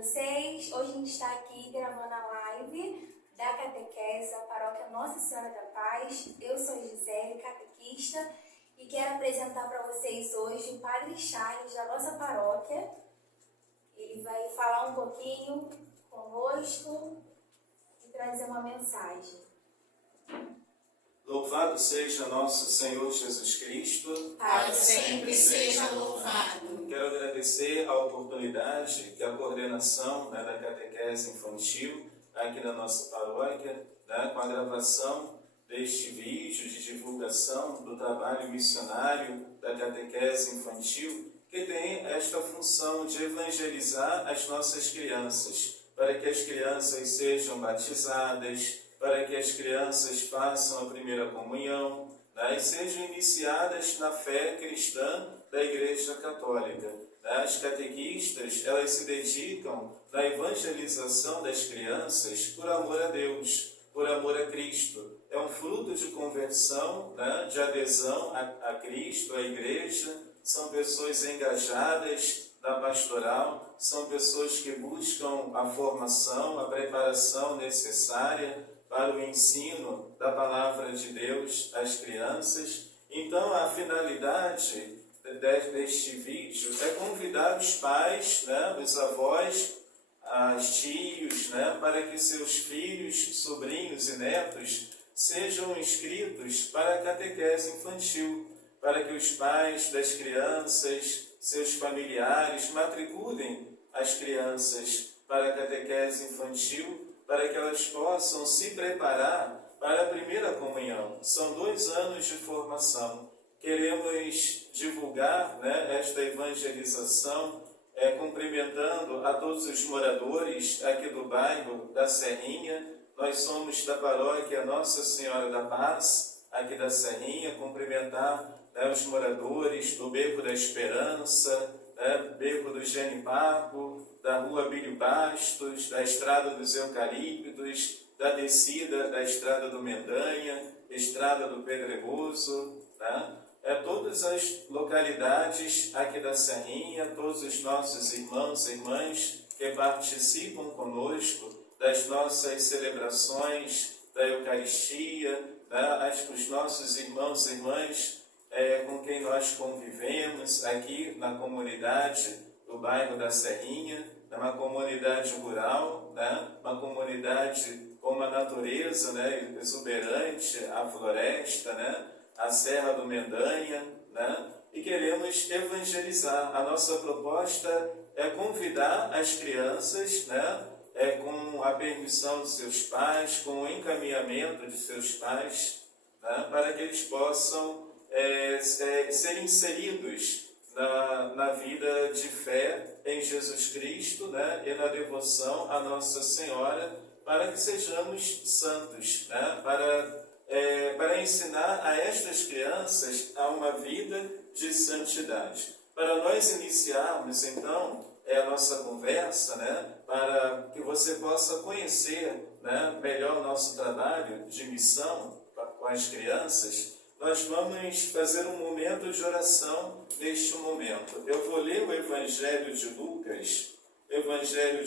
vocês? Hoje a gente está aqui gravando a live da catequese da paróquia Nossa Senhora da Paz. Eu sou Gisele, catequista, e quero apresentar para vocês hoje o Padre Charles da nossa paróquia. Ele vai falar um pouquinho conosco e trazer uma mensagem. Louvado seja nosso Senhor Jesus Cristo. Para sempre seja louvado. Quero agradecer a oportunidade que a coordenação da catequese infantil aqui na nossa paróquia, com a gravação deste vídeo de divulgação do trabalho missionário da catequese infantil, que tem esta função de evangelizar as nossas crianças, para que as crianças sejam batizadas, para que as crianças façam a primeira comunhão, e sejam iniciadas na fé cristã da Igreja Católica. As catequistas, elas se dedicam na evangelização das crianças por amor a Deus, por amor a Cristo. É um fruto de conversão, de adesão a Cristo, à Igreja. São pessoas engajadas na pastoral, são pessoas que buscam a formação, a preparação necessária para o ensino da Palavra de Deus às crianças. Então, a finalidade deste vídeo é convidar os pais, os avós, os tios, para que seus filhos, sobrinhos e netos sejam inscritos para a catequese infantil, para que os pais das crianças, seus familiares, matriculem as crianças para a catequese infantil, para que elas possam se preparar para a primeira comunhão. São 2 anos de formação. Queremos divulgar esta evangelização, cumprimentando a todos os moradores aqui do bairro da Serrinha. Nós somos da paróquia Nossa Senhora da Paz, aqui da Serrinha, cumprimentar os moradores do Beco da Esperança, Beco do Genipapo, da Rua Bílio Bastos, da Estrada dos Eucaliptos, da descida da Estrada do Mendanha, Estrada do Pedregoso, todas as localidades aqui da Serrinha, todos os nossos irmãos e irmãs que participam conosco das nossas celebrações da Eucaristia, os nossos irmãos e irmãs com quem nós convivemos aqui na comunidade do bairro da Serrinha, uma comunidade rural, uma comunidade com uma natureza exuberante, a floresta, a Serra do Mendanha, e queremos evangelizar. A nossa proposta é convidar as crianças, com a permissão de seus pais, com o encaminhamento de seus pais, para que eles possam ser inseridos na vida de fé em Jesus Cristo, e na devoção à Nossa Senhora, para que sejamos santos, para ensinar a estas crianças a uma vida de santidade. Para nós iniciarmos, então, a nossa conversa, para que você possa conhecer melhor o nosso trabalho de missão com as crianças, nós vamos fazer um momento de oração neste momento. Eu vou ler o Evangelho de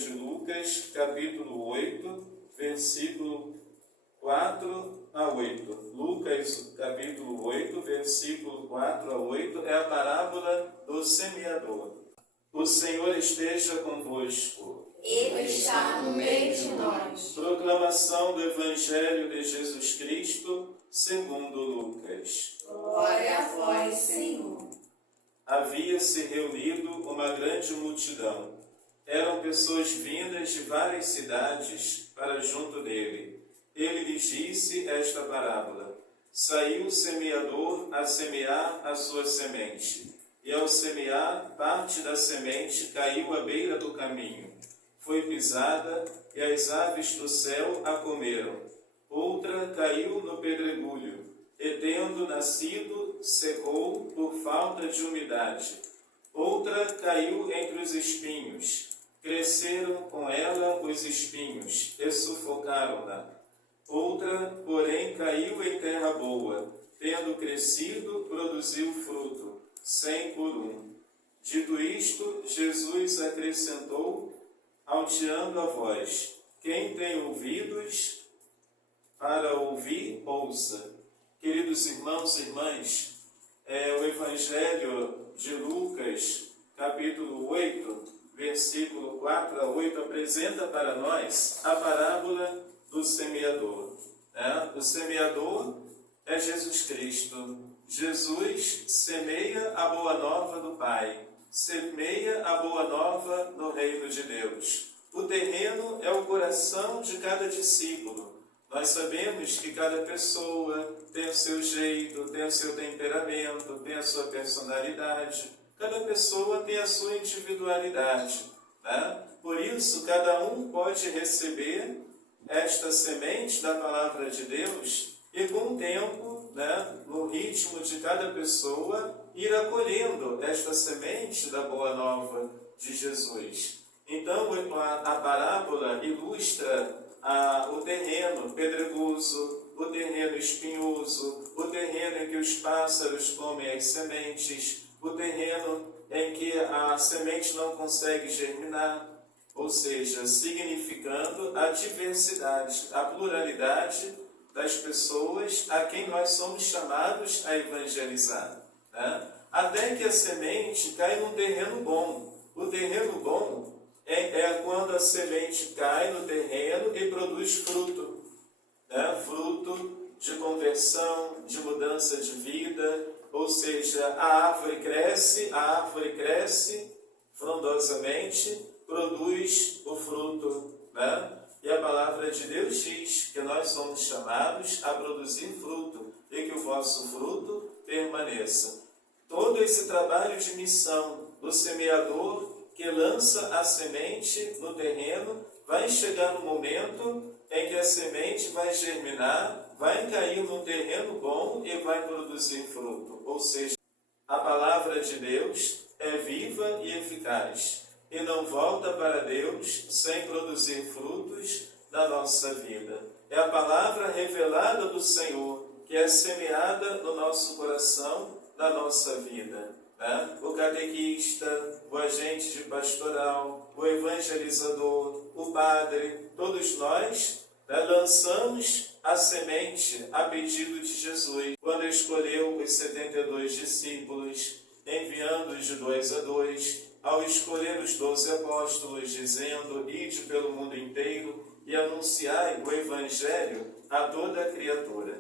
Lucas, capítulo 8, versículo 4 a 8. Lucas, capítulo 8, versículo 4 a 8, é a parábola do semeador. O Senhor esteja convosco. Ele está no meio de nós. Proclamação do Evangelho de Jesus Cristo, segundo Lucas. Glória a vós, Senhor. Havia-se reunido uma grande multidão. Eram pessoas vindas de várias cidades para junto dele. Ele lhes disse esta parábola: Saiu o semeador a semear a sua semente. E ao semear, parte da semente caiu à beira do caminho. Foi pisada e as aves do céu a comeram. Outra caiu no pedregulho, e tendo nascido, secou por falta de umidade. Outra caiu entre os espinhos. Cresceram com ela os espinhos, e sufocaram-na. Outra, porém, caiu em terra boa. Tendo crescido, produziu fruto, 100 por 1. Dito isto, Jesus acrescentou: alteando a voz. Quem tem ouvidos para ouvir, ouça. Queridos irmãos e irmãs, o Evangelho de Lucas, capítulo 8, versículo 4 a 8, apresenta para nós a parábola do semeador. O semeador é Jesus Cristo. Jesus semeia a boa nova do Pai, semeia a boa nova no reino de Deus. O terreno é o coração de cada discípulo. Nós sabemos que cada pessoa tem o seu jeito, tem o seu temperamento, tem a sua personalidade. Cada pessoa tem a sua individualidade. Por isso, cada um pode receber esta semente da palavra de Deus e, com o tempo, no ritmo de cada pessoa, ir acolhendo esta semente da boa nova de Jesus. Então, a parábola ilustra o terreno pedregoso, o terreno espinhoso, o terreno em que os pássaros comem as sementes, o terreno em que a semente não consegue germinar, ou seja, significando a diversidade, a pluralidade das pessoas a quem nós somos chamados a evangelizar. Até que a semente cai num terreno bom. O terreno bom é quando a semente cai no terreno e produz fruto. Fruto de conversão, de mudança de vida, ou seja, a árvore cresce frondosamente, produz o fruto. E a palavra de Deus diz que nós somos chamados a produzir fruto e que o vosso fruto permaneça. Todo esse trabalho de missão do semeador que lança a semente no terreno, vai chegar no momento em que a semente vai germinar, vai cair num terreno bom e vai produzir fruto. Ou seja, a palavra de Deus é viva e eficaz e não volta para Deus sem produzir frutos na nossa vida. É a palavra revelada do Senhor que é semeada no nosso coração, na nossa vida. O catequista, o agente de pastoral, o evangelizador, o padre, todos nós lançamos a semente a pedido de Jesus, quando escolheu os 72 discípulos, enviando-os de 2 a 2, ao escolher os 12 apóstolos, dizendo: ide pelo mundo inteiro e anunciai o evangelho a toda a criatura.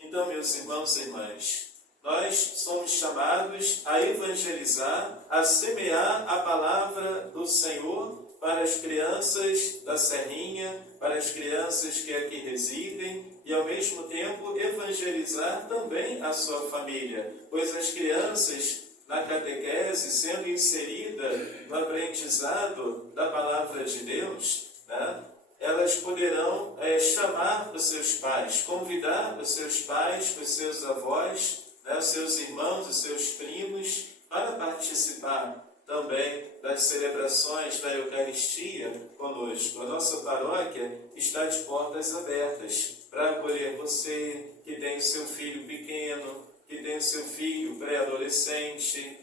Então, meus irmãos e irmãs, nós somos chamados a evangelizar, a semear a palavra do Senhor para as crianças da Serrinha, para as crianças que aqui residem, e ao mesmo tempo evangelizar também a sua família, pois as crianças na catequese, sendo inserida no aprendizado da palavra de Deus, elas poderão chamar os seus pais, convidar os seus pais, os seus avós, os seus irmãos, os seus primos, para participar também das celebrações da Eucaristia conosco. A nossa paróquia está de portas abertas para acolher você que tem o seu filho pequeno, que tem o seu filho pré-adolescente,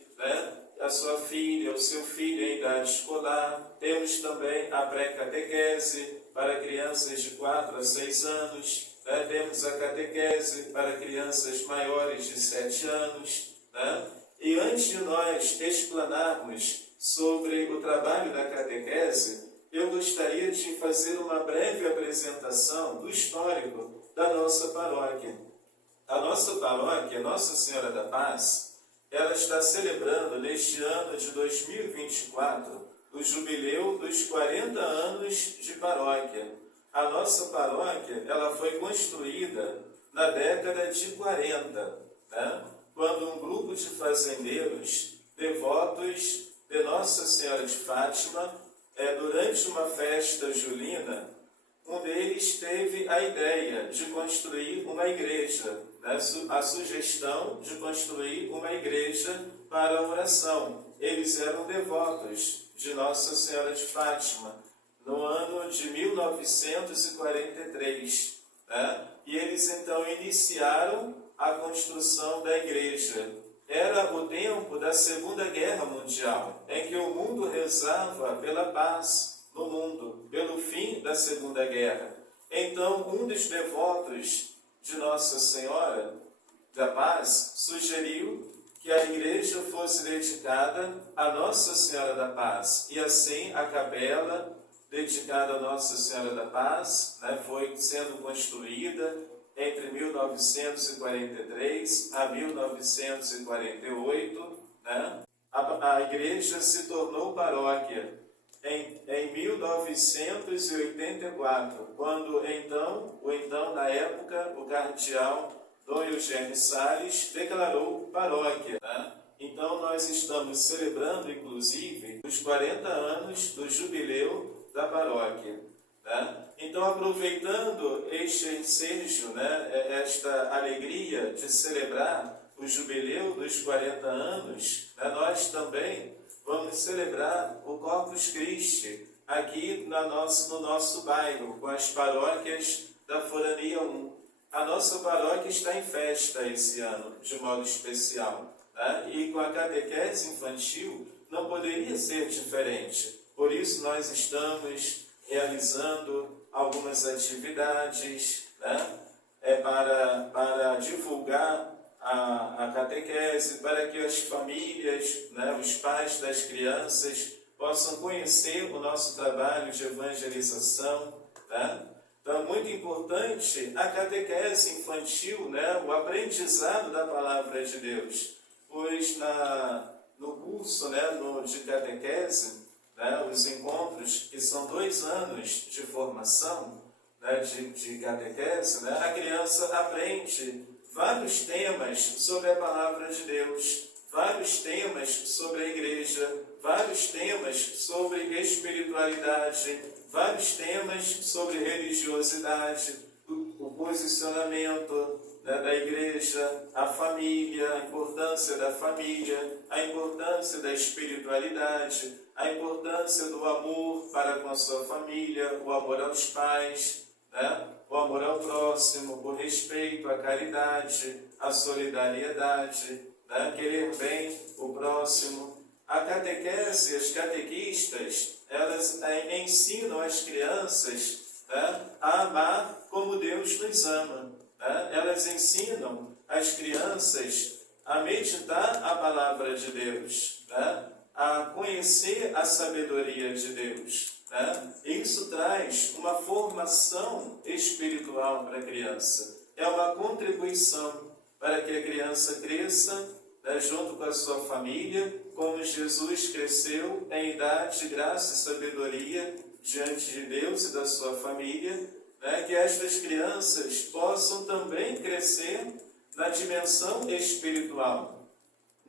a sua filha, o seu filho em idade escolar. Temos também a pré-catequese para crianças de 4 a 6 anos. Temos a catequese para crianças maiores de 7 anos. E antes de nós explanarmos sobre o trabalho da catequese, eu gostaria de fazer uma breve apresentação do histórico da nossa paróquia. A nossa paróquia, Nossa Senhora da Paz, ela está celebrando neste ano de 2024 o jubileu dos 40 anos de paróquia. A nossa paróquia ela foi construída na década de 40, quando um grupo de fazendeiros devotos de Nossa Senhora de Fátima, durante uma festa julina, um deles teve a ideia de construir uma igreja, a sugestão de construir uma igreja para a oração. Eles eram devotos de Nossa Senhora de Fátima, no ano de 1943. E eles então iniciaram a construção da igreja. Era o tempo da Segunda Guerra Mundial, em que o mundo rezava pela paz no da Segunda Guerra. Então, um dos devotos de Nossa Senhora da Paz sugeriu que a igreja fosse dedicada a Nossa Senhora da Paz. E assim a capela dedicada a Nossa Senhora da Paz, né, foi sendo construída entre 1943 a 1948. Né? A igreja se tornou paróquia em 1984, quando na época, o cardeal Dom Eugênio Salles declarou paróquia. Né? Então, nós estamos celebrando, inclusive, os 40 anos do jubileu da paróquia. Né? Então, aproveitando este ensejo, né, esta alegria de celebrar o jubileu dos 40 anos, né, nós também vamos celebrar o Corpus Christi aqui no nosso bairro, com as paróquias da Forania 1. A nossa paróquia está em festa esse ano, de modo especial. Né? E com a catequese infantil não poderia ser diferente. Por isso nós estamos realizando algumas atividades, né? Para divulgar a catequese, para que as famílias, né, os pais das crianças possam conhecer o nosso trabalho de evangelização. Né? Então, é muito importante a catequese infantil, né, o aprendizado da Palavra de Deus, pois no curso, né, de catequese, né, os encontros, que são 2 anos de formação, né, de catequese, né, a criança aprende vários temas sobre a Palavra de Deus, vários temas sobre a igreja, vários temas sobre espiritualidade, vários temas sobre religiosidade, o posicionamento, né, da igreja, a família, a importância da família, a importância da espiritualidade, a importância do amor para com a sua família, o amor aos pais, né, o amor ao próximo, o respeito, a caridade, a solidariedade, né, querer bem o próximo. A catequese, as catequistas, elas ensinam as crianças, né, a amar como Deus nos ama. Né? Elas ensinam as crianças a meditar a Palavra de Deus, né? A conhecer a sabedoria de Deus. Né? Isso traz uma formação espiritual para a criança. É uma contribuição para que a criança cresça, né, junto com a sua família, como Jesus cresceu em idade, graça e sabedoria diante de Deus e da sua família, né, que estas crianças possam também crescer na dimensão espiritual,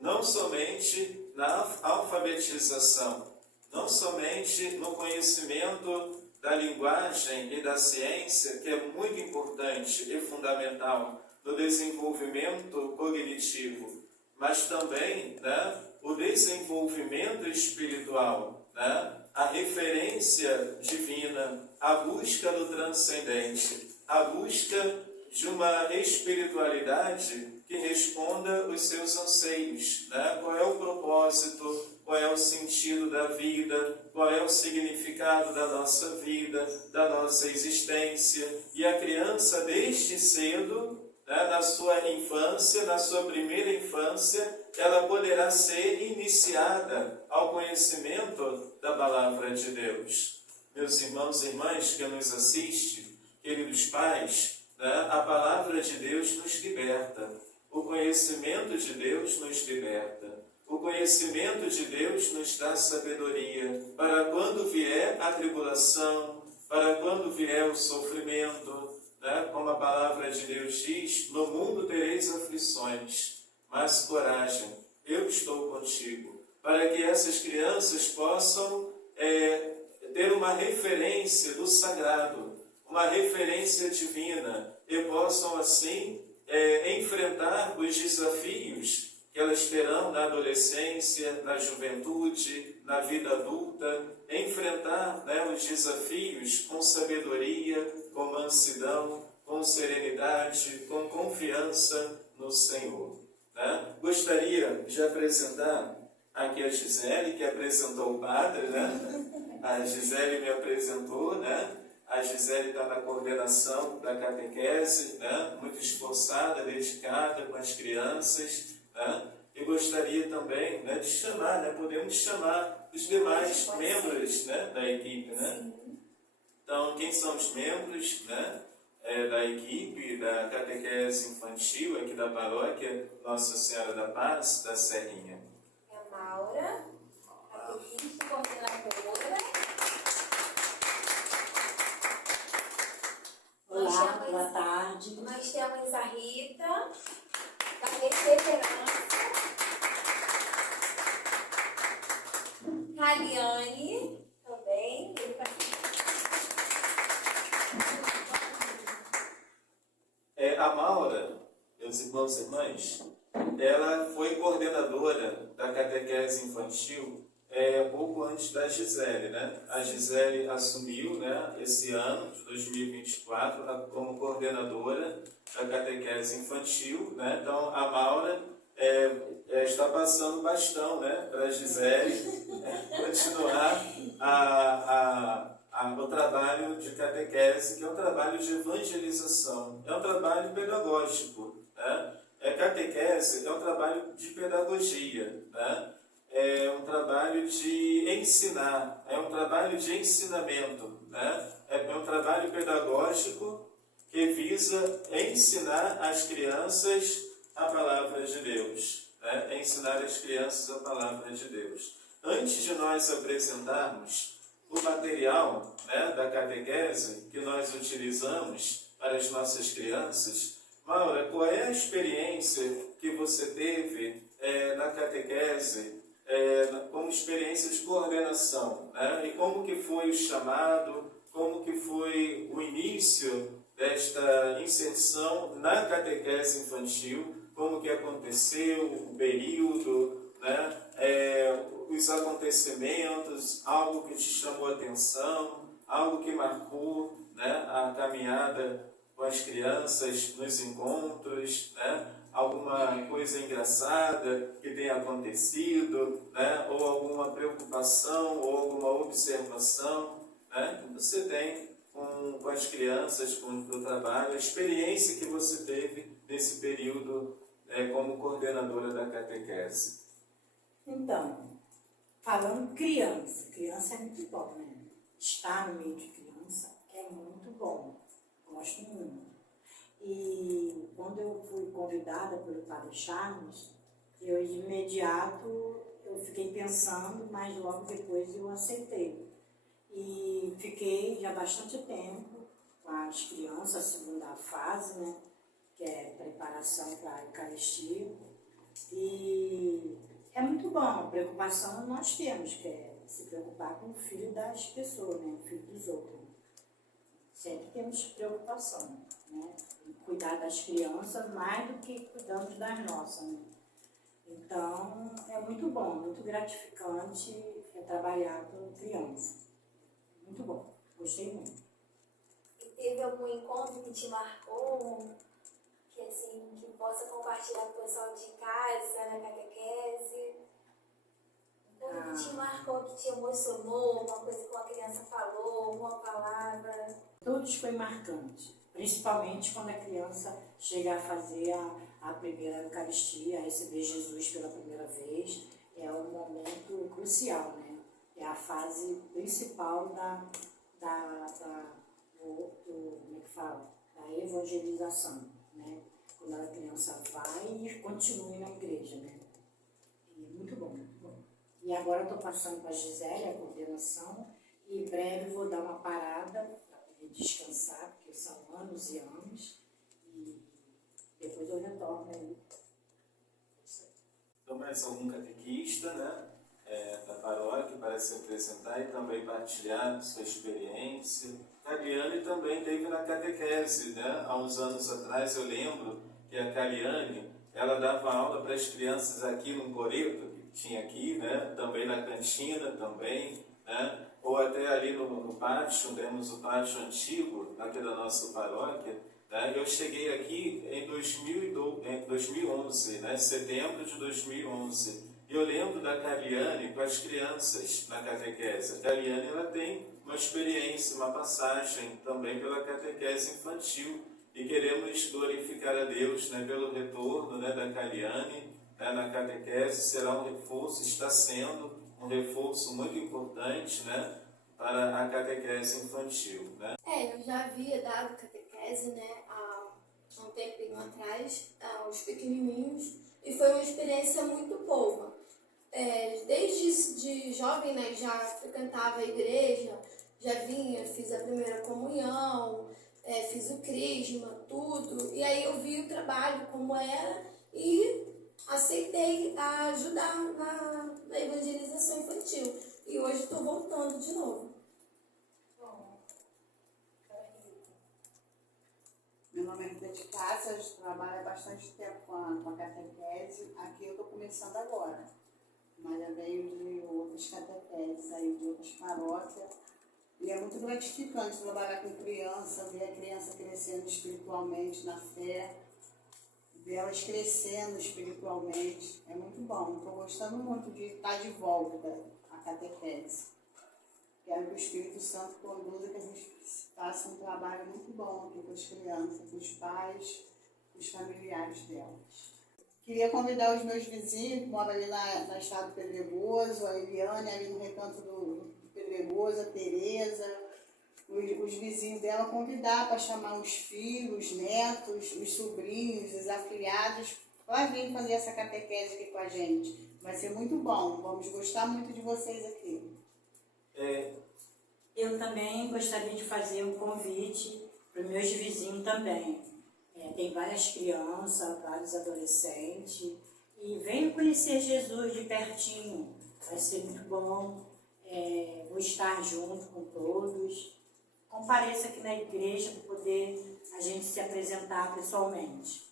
não somente na alfabetização, não somente no conhecimento da linguagem e da ciência, que é muito importante e fundamental no desenvolvimento cognitivo, mas também, né, o desenvolvimento espiritual, né, a referência divina, a busca do transcendente, a busca de uma espiritualidade que responda os seus anseios, né? Qual é o propósito, qual é o sentido da vida, qual é o significado da nossa vida, da nossa existência. E a criança, desde cedo, né, na sua infância, na sua primeira infância, ela poderá ser iniciada ao conhecimento da Palavra de Deus. Meus irmãos e irmãs que nos assistem, queridos pais, né, a Palavra de Deus nos liberta. O conhecimento de Deus nos liberta. O conhecimento de Deus nos dá sabedoria para quando vier a tribulação, para quando vier o sofrimento, né, como a Palavra de Deus diz, no mundo tereis aflições, mas coragem, eu estou contigo, para que essas crianças possam ter uma referência do sagrado, uma referência divina, e possam assim enfrentar os desafios que elas terão na adolescência, na juventude, na vida adulta, enfrentar, né, os desafios com sabedoria, com mansidão, com serenidade, com confiança no Senhor. Né? Gostaria de apresentar aqui a Gisele, que apresentou o padre, né? A Gisele me apresentou, né? A Gisele está na coordenação da catequese, né? Muito esforçada, dedicada com as crianças, né? Eu gostaria também, né, de chamar, né, podemos chamar os demais membros, né, da equipe, né? Então, quem são os membros, né, da equipe da catequese infantil aqui da paróquia Nossa Senhora da Paz, da Serrinha? É a Maura, catequista, coordenadora. Olá, boa tarde. Nós temos a Rita, da Perseverança. Caliane, também. A Maura, meus irmãos e irmãs, ela foi coordenadora da catequese infantil pouco antes da Gisele, né? A Gisele assumiu, né, esse ano, de 2024, como coordenadora da catequese infantil, né? Então, a Maura está passando o bastão, né, para a Gisele continuar o trabalho de catequese, que é um trabalho de evangelização, é um trabalho pedagógico, né? Catequese é um trabalho de pedagogia, né? É um trabalho de ensinar, é um trabalho de ensinamento, né? É um trabalho pedagógico que visa ensinar as crianças a palavra de Deus, né? Ensinar as crianças a palavra de Deus. Antes de nós apresentarmos o material, né, da catequese que nós utilizamos para as nossas crianças, Maura, qual é a experiência que você teve na catequese, como experiência de coordenação, né? E como que foi o chamado, como que foi o início desta inserção na catequese infantil, como que aconteceu, o período, né? Os acontecimentos, algo que te chamou a atenção, algo que marcou, né, a caminhada com as crianças nos encontros, né? Alguma coisa engraçada que tenha acontecido, né? Ou alguma preocupação, ou alguma observação, né, que você tem com as crianças, com o trabalho, a experiência que você teve nesse período como coordenadora da catequese. Então, falando criança é muito bom, né? Estar no meio de criança é muito bom, gosto muito. E quando eu fui convidada pelo Padre Charles, eu de imediato eu fiquei pensando, mas logo depois eu aceitei. E fiquei já bastante tempo com as crianças, a segunda fase, né? Que é preparação para a Eucaristia. E é muito bom, a preocupação nós temos, que é se preocupar com o filho das pessoas, né? O filho dos outros. Sempre temos preocupação, né? Cuidar das crianças mais do que cuidamos das nossas, né? Então, é muito bom, muito gratificante trabalhar com criança. Muito bom, gostei muito. E teve algum encontro que te marcou, que assim, que possa compartilhar com o pessoal de casa, na catequese? Um que te marcou, que te emocionou, uma coisa que uma criança falou, uma palavra? Todos foi marcante, principalmente quando a criança chega a fazer a primeira Eucaristia, a receber Jesus pela primeira vez. É um momento crucial, né? É a fase principal como é que fala? Da evangelização, né? Quando a criança vai e continua na igreja, né? E muito bom, muito bom. E agora eu estou passando para a Gisele, a coordenação, e em breve vou dar uma parada para poder descansar, porque são anos e anos, e depois eu retorno aí. Então, mais algum catequista, né, da paróquia para se apresentar e também partilhar sua experiência. Caliane também teve na catequese, né? Há uns anos atrás eu lembro que a Caliane, ela dava aula para as crianças aqui no Coreto, que tinha aqui, né? Também na cantina, também, né? Ou até ali no pátio, temos o pátio antigo aqui da nossa paróquia. Eu cheguei aqui em 2011, né, setembro de 2011, E eu lembro da Cariane com as crianças na catequese. A Cariane ela tem uma experiência, uma passagem também pela catequese infantil. E queremos glorificar a Deus, né, pelo retorno, né, da Cariane, né, na catequese. Será um reforço, está sendo um reforço muito importante, né, para a catequese infantil. Né? Eu já havia dado catequese, né, há um tempinho atrás, aos pequenininhos, e foi uma experiência muito boa. Desde de jovem, né, já frequentava a igreja, já vinha, fiz a primeira comunhão, fiz o crisma, tudo, e aí eu vi o trabalho como era e aceitei a ajudar na evangelização infantil. E hoje estou voltando de novo. Meu nome é Rita de Cássia, eu trabalho há bastante tempo com a catequese. Aqui eu estou começando agora, mas já veio de outras catequeses, aí, de outras paróquias. E é muito gratificante trabalhar com criança, ver a criança crescendo espiritualmente na fé, ver elas crescendo espiritualmente. É muito bom. Estou gostando muito de estar de volta à catequese. Quero que o Espírito Santo conduza, que a gente faça um trabalho muito bom aqui com as crianças, com os pais, com os familiares delas. Queria convidar os meus vizinhos, que moram ali na Estrada do Pedregoso, a Eliane ali no Recanto do Pedregoso, a Tereza, os vizinhos dela, convidar para chamar os filhos, os netos, os sobrinhos, os afilhados, para vir fazer essa catequese aqui com a gente. Vai ser muito bom, vamos gostar muito de vocês aqui. Eu também gostaria de fazer um convite para os meus vizinhos também. Tem várias crianças, vários adolescentes, e venham conhecer Jesus de pertinho. Vai ser muito bom, vou estar junto com todos. Compareça aqui na igreja para poder a gente se apresentar pessoalmente.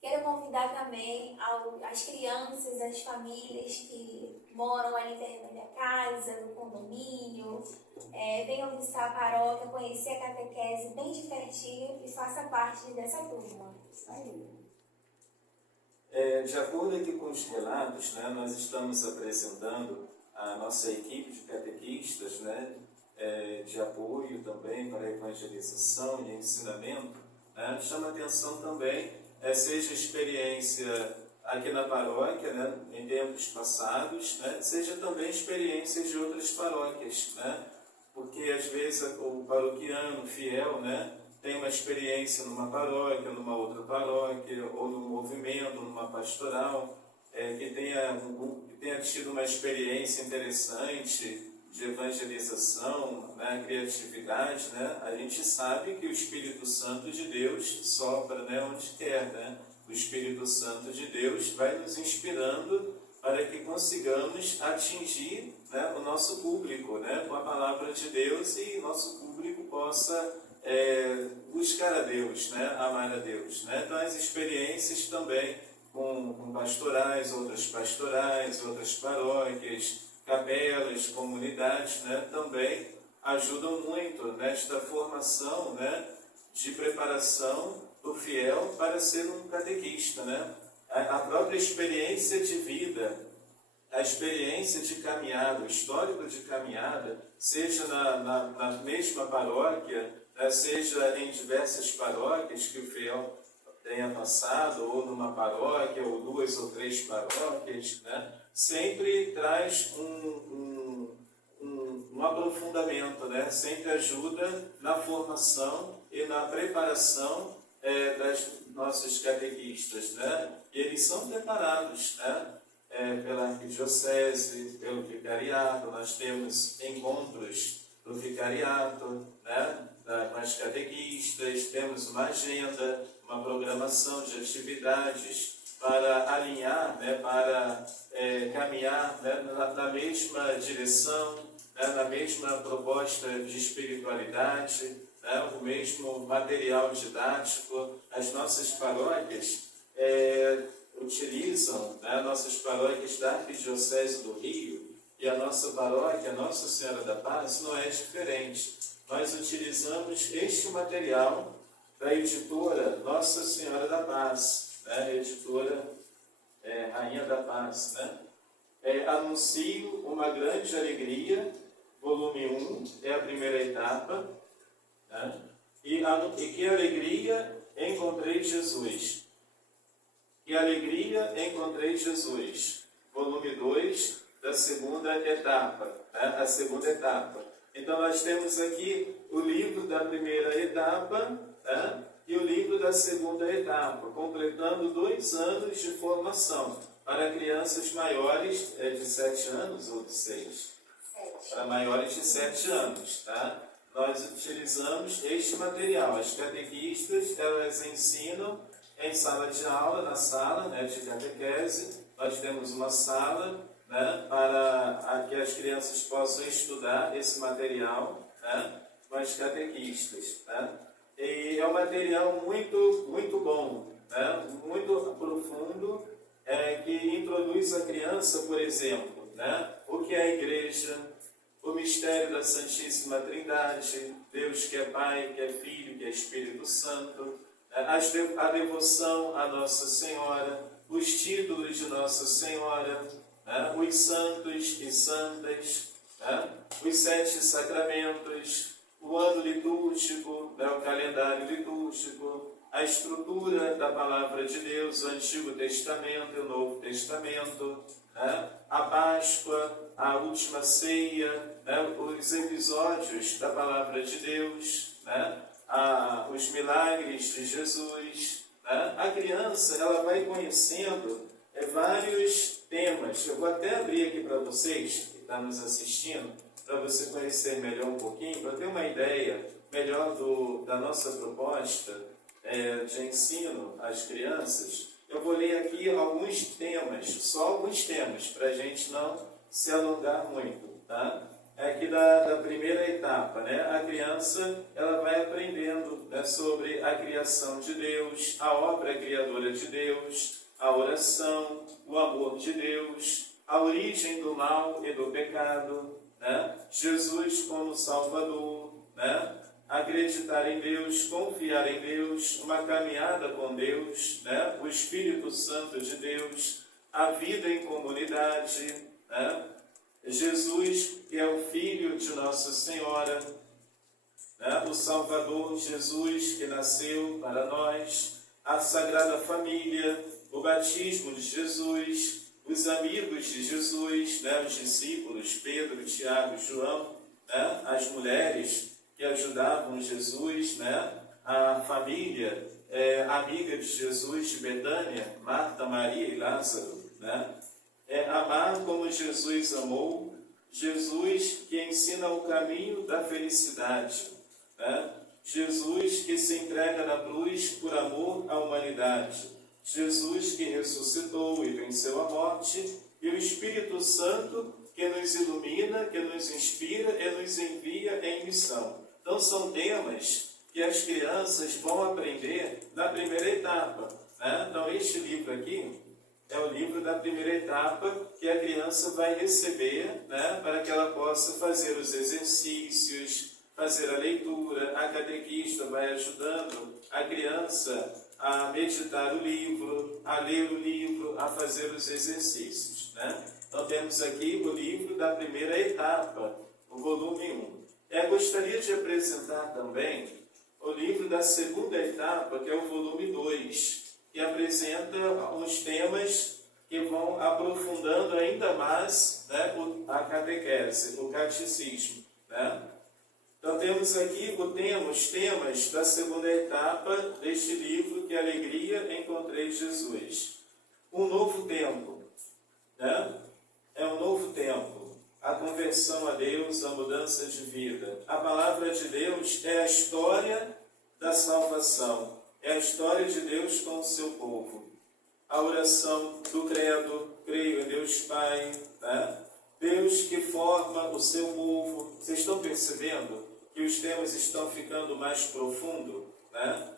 Quero convidar também as crianças, as famílias que moram ali perto da minha casa, no condomínio. Venham visitar a paróquia, conhecer a catequese bem de pertinho e faça parte dessa turma. Isso aí. De acordo aqui com os relatos, né, nós estamos apresentando a nossa equipe de catequistas, né, de apoio também para a evangelização e ensinamento. Né, chama atenção também, seja experiência aqui na paróquia, né, em tempos passados, né, seja também experiências de outras paróquias, né, porque às vezes o paroquiano fiel, né, tem uma experiência numa paróquia, numa outra paróquia, ou num movimento, numa pastoral, que tenha tido uma experiência interessante de evangelização, né, criatividade, né, a gente sabe que o Espírito Santo de Deus sopra, né, onde quer, né? O Espírito Santo de Deus vai nos inspirando para que consigamos atingir, né, o nosso público, né, com a palavra de Deus, e nosso público possa buscar a Deus, né, amar a Deus. Né? Então, as experiências também com pastorais, outras paróquias, capelas, comunidades, né, também ajudam muito nesta formação, né, de preparação do fiel para ser um catequista. Né? A própria experiência de vida, a experiência de caminhada, o histórico de caminhada, seja na mesma paróquia, né, seja em diversas paróquias que o fiel tenha passado, ou numa paróquia, ou 2 ou 3 paróquias, né, sempre traz um aprofundamento, né, sempre ajuda na formação e na preparação das nossos catequistas. Né, e eles são preparados, né, pela arquidiocese, pelo vicariato. Nós temos encontros do vicariato, né, com as catequistas, temos uma agenda, uma programação de atividades para alinhar, né, para caminhar, né, na mesma direção, né, na mesma proposta de espiritualidade, né, o mesmo material didático. As nossas paróquias utilizam, né, nossas paróquias da Arquidiocese do Rio, e a nossa paróquia, Nossa Senhora da Paz, não é diferente. Nós utilizamos este material da editora Nossa Senhora da Paz, né, editora Rainha da Paz, né? Anuncio uma grande alegria, volume 1, é a primeira etapa, né? E que alegria encontrei Jesus. Que alegria encontrei Jesus. Volume 2 da segunda etapa, né? A segunda etapa. Então nós temos aqui o livro da primeira etapa, né? E o livro da segunda etapa, completando 2 anos de formação para crianças maiores de 7 anos ou de 6? 7. Para maiores de 7 anos, tá? Nós utilizamos este material. As catequistas, elas ensinam em sala de aula, na sala, né, de catequese. Nós temos uma sala, né, para que as crianças possam estudar esse material, né, com as catequistas, né? E é um material muito bom, né, muito profundo, que introduz a criança, por exemplo, né, o que é a igreja, o mistério da Santíssima Trindade, Deus que é Pai, que é Filho, que é Espírito Santo, a devoção à Nossa Senhora, os títulos de Nossa Senhora, né, os santos e santas, né, os 7 sacramentos, o ano litúrgico, né, o calendário litúrgico, a estrutura da Palavra de Deus, o Antigo Testamento e o Novo Testamento, né, a Páscoa, a última ceia, né, os episódios da Palavra de Deus, né, os milagres de Jesus, né? A criança, ela vai conhecendo vários temas. Eu vou até abrir aqui para vocês, que estão nos assistindo, para você conhecer melhor um pouquinho, para ter uma ideia melhor da nossa proposta de ensino às crianças. Eu vou ler aqui alguns temas, só alguns temas, para a gente não se alongar muito, tá? Aqui da primeira etapa, né? A criança, ela vai aprendendo, né, sobre a criação de Deus, a obra criadora de Deus, a oração, o amor de Deus, a origem do mal e do pecado, né? Jesus como Salvador, né? Acreditar em Deus, confiar em Deus, uma caminhada com Deus, né? O Espírito Santo de Deus, a vida em comunidade, né? Jesus, que é o Filho de Nossa Senhora, né? O Salvador Jesus, que nasceu para nós, a Sagrada Família, o batismo de Jesus, os amigos de Jesus, né? Os discípulos, Pedro, Tiago e João, né? As mulheres que ajudavam Jesus, né? A família amiga de Jesus de Betânia, Marta, Maria e Lázaro, né? Amar como Jesus amou, Jesus que ensina o caminho da felicidade, né? Jesus que se entrega na cruz por amor à humanidade, Jesus que ressuscitou e venceu a morte, e o Espírito Santo que nos ilumina, que nos inspira e nos envia em missão. Então são temas que as crianças vão aprender na primeira etapa, né? Então este livro aqui é o livro da primeira etapa que a criança vai receber, né, para que ela possa fazer os exercícios, fazer a leitura. A catequista vai ajudando a criança a meditar o livro, a ler o livro, a fazer os exercícios, né? Então temos aqui o livro da primeira etapa, o volume 1. Gostaria de apresentar também o livro da segunda etapa, que é o volume 2, que apresenta uns temas que vão aprofundando ainda mais, né, a catequese, o catecismo, né? Então temos aqui os temas da segunda etapa deste livro, que é Alegria Encontrei Jesus. Um novo tempo, né? É um novo tempo, a conversão a Deus, a mudança de vida. A palavra de Deus é a história da salvação, é a história de Deus com o seu povo. A oração do credo, creio em Deus Pai, né? Deus que forma o seu povo. Vocês estão percebendo que os temas estão ficando mais profundos, né?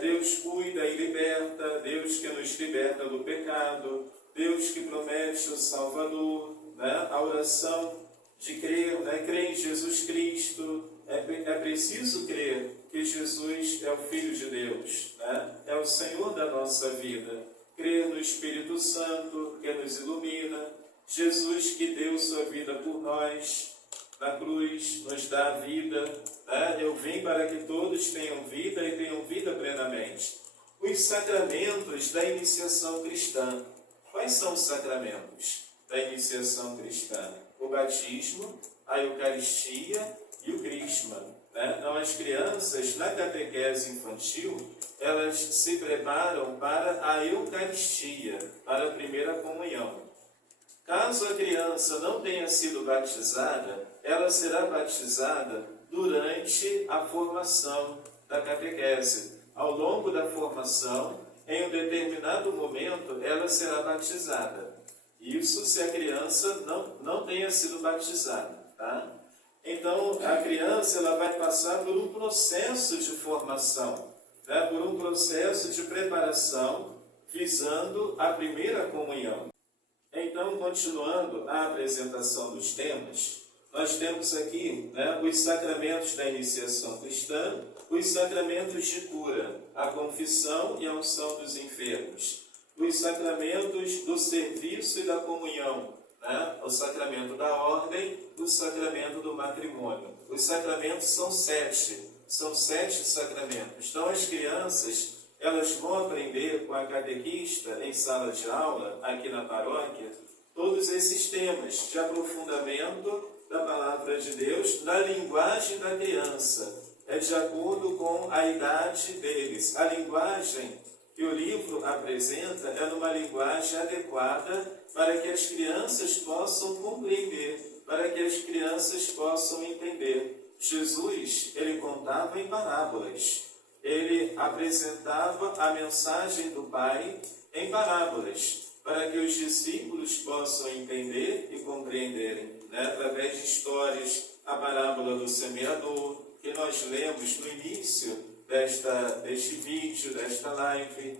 Deus cuida e liberta, Deus que nos liberta do pecado, Deus que promete o Salvador, né? A oração de crer, né? Crer em Jesus Cristo. É preciso crer que Jesus é o Filho de Deus, né? É o Senhor da nossa vida. crer no Espírito Santo que nos ilumina, Jesus que deu sua vida por nós, na cruz, nos dá a vida. Eu vim para que todos tenham vida e tenham vida plenamente. Os sacramentos da iniciação cristã. Quais são os sacramentos da iniciação cristã? O batismo, a Eucaristia e o Crisma. Então, as crianças, na catequese infantil, elas se preparam para a Eucaristia, para a primeira comunhão. Caso a criança não tenha sido batizada, ela será batizada durante a formação da catequese. Ao longo da formação, em um determinado momento, ela será batizada. Isso se a criança não tenha sido batizada. Tá? Então, a criança ela vai passar por um processo de formação, por um processo de preparação, visando a primeira comunhão. Então, continuando a apresentação dos temas, nós temos aqui os sacramentos da iniciação cristã, os sacramentos de cura, a confissão e a unção dos enfermos, os sacramentos do serviço e da comunhão, o sacramento da ordem, o sacramento do matrimônio. Os sacramentos são 7 sacramentos. Então, as crianças elas vão aprender com a catequista em sala de aula, aqui na paróquia, todos esses temas de aprofundamento da palavra de Deus, na linguagem da criança. É de acordo com a idade deles. A linguagem que o livro apresenta é numa linguagem adequada para que as crianças possam compreender, para que as crianças possam entender. Jesus, ele contava em parábolas. Ele apresentava a mensagem do Pai em parábolas, para que os discípulos possam entender e compreenderem, através de histórias, a parábola do semeador, que nós lemos no início deste vídeo, desta live,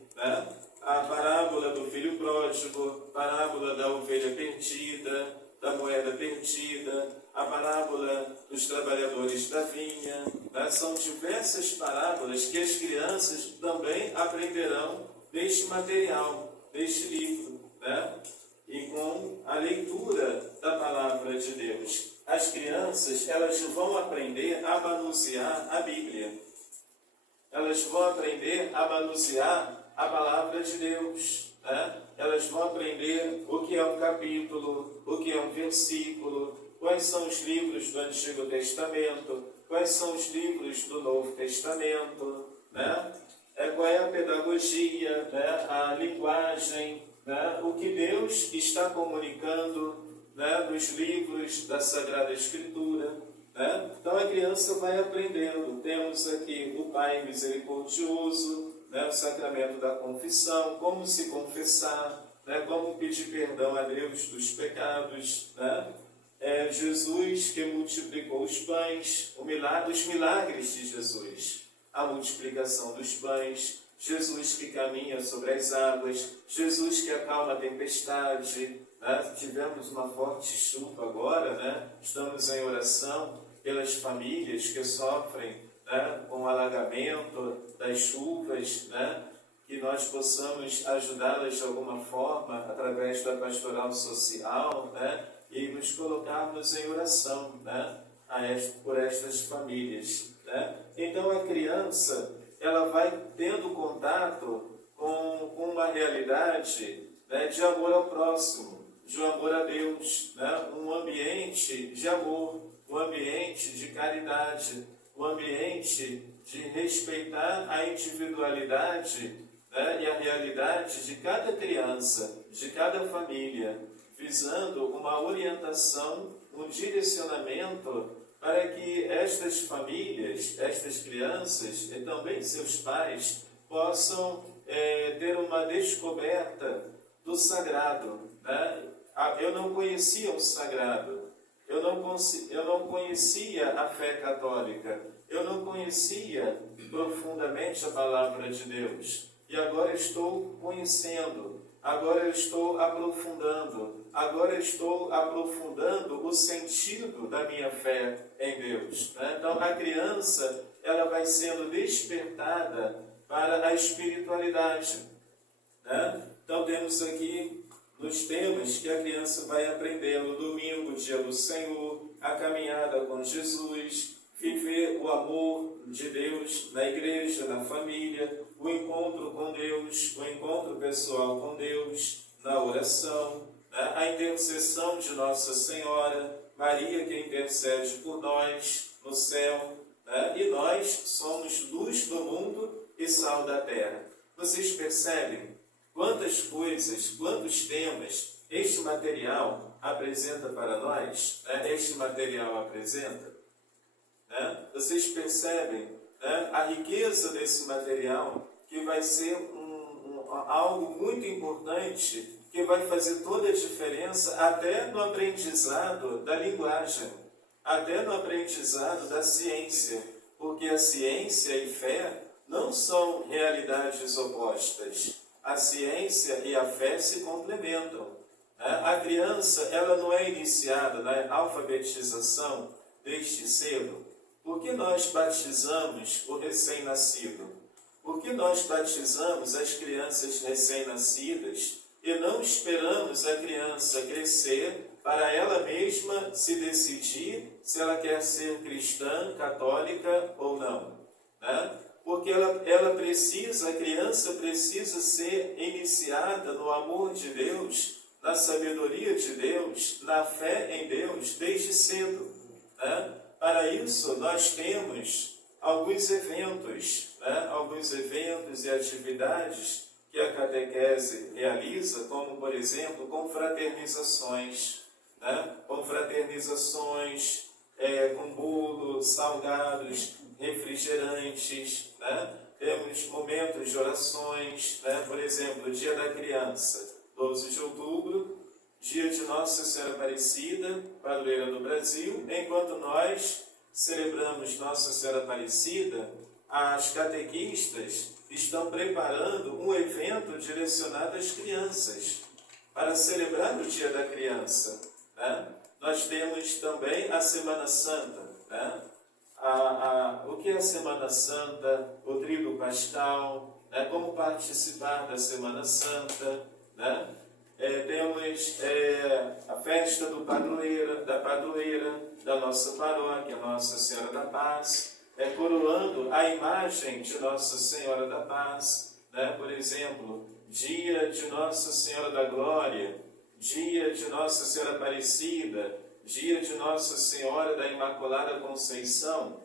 a parábola do filho pródigo, parábola da ovelha perdida, da moeda perdida, a parábola dos trabalhadores da vinha. São diversas parábolas que as crianças também aprenderão deste material, deste livro, e com a leitura da palavra de Deus. As crianças elas vão aprender a manusear a Bíblia. Elas vão aprender a manusear a palavra de Deus. Elas vão aprender o que é um capítulo, o que é um versículo, quais são os livros do Antigo Testamento, quais são os livros do Novo Testamento, qual é a pedagogia, a linguagem, o que Deus está comunicando nos livros da Sagrada Escritura. Então a criança vai aprendendo. Temos aqui o Pai misericordioso, o sacramento da confissão, como se confessar, como pedir perdão a Deus dos pecados, Jesus que multiplicou os pães, os milagres de Jesus, a multiplicação dos pães, Jesus que caminha sobre as águas, Jesus que acalma a tempestade. Tivemos uma forte chuva agora, estamos em oração pelas famílias que sofrem com o alagamento das chuvas, que nós possamos ajudá-las de alguma forma através da pastoral social, e nos colocarmos em oração por estas famílias. Então a criança ela vai tendo contato com uma realidade de amor ao próximo, de amor a Deus, um ambiente de amor, um ambiente de caridade, um ambiente de respeitar a individualidade e a realidade de cada criança, de cada família, visando uma orientação, um direcionamento para que estas famílias, estas crianças e também seus pais possam ter uma descoberta do sagrado. Eu não conhecia o sagrado, eu não conhecia a fé católica, eu não conhecia profundamente a palavra de Deus. E agora estou conhecendo, agora eu estou aprofundando, agora eu estou aprofundando o sentido da minha fé em Deus. Então a criança ela vai sendo despertada para a espiritualidade. Então temos aqui nos temas que a criança vai aprender no domingo, dia do Senhor, a caminhada com Jesus, viver o amor de Deus na igreja, na família, o encontro com Deus, o encontro pessoal com Deus, na oração, né? A intercessão de Nossa Senhora, Maria que intercede por nós no céu, né? E nós somos luz do mundo e sal da terra. Vocês percebem quantas coisas, quantos temas este material apresenta para nós? Né? Este material apresenta? Né? Vocês percebem, né, a riqueza desse material, que vai ser algo muito importante, que vai fazer toda a diferença até no aprendizado da linguagem, até no aprendizado da ciência, porque a ciência e fé não são realidades opostas. A ciência e a fé se complementam. A criança, ela não é iniciada na alfabetização desde cedo. Por que nós batizamos o recém-nascido? Por que nós batizamos as crianças recém-nascidas e não esperamos a criança crescer para ela mesma se decidir se ela quer ser cristã, católica ou não? Né? Porque a criança precisa ser iniciada no amor de Deus, na sabedoria de Deus, na fé em Deus, desde cedo. Né? Para isso, nós temos alguns eventos, né? Alguns eventos e atividades que a catequese realiza, como, por exemplo, confraternizações, né? Confraternizações com bolo, salgados, refrigerantes, né? Temos momentos de orações, né? Por exemplo, Dia da Criança, 12 de outubro, dia de Nossa Senhora Aparecida, padroeira do Brasil. Enquanto nós celebramos Nossa Senhora Aparecida, as catequistas estão preparando um evento direcionado às crianças, para celebrar o Dia da Criança. Né? Nós temos também a Semana Santa. Né? O que é a Semana Santa? O Tríduo Pascal, né? Como participar da Semana Santa, né? Temos a festa da padroeira da nossa paróquia, Nossa Senhora da Paz, coroando a imagem de Nossa Senhora da Paz, né? Por exemplo, dia de Nossa Senhora da Glória, dia de Nossa Senhora Aparecida, dia de Nossa Senhora da Imaculada Conceição,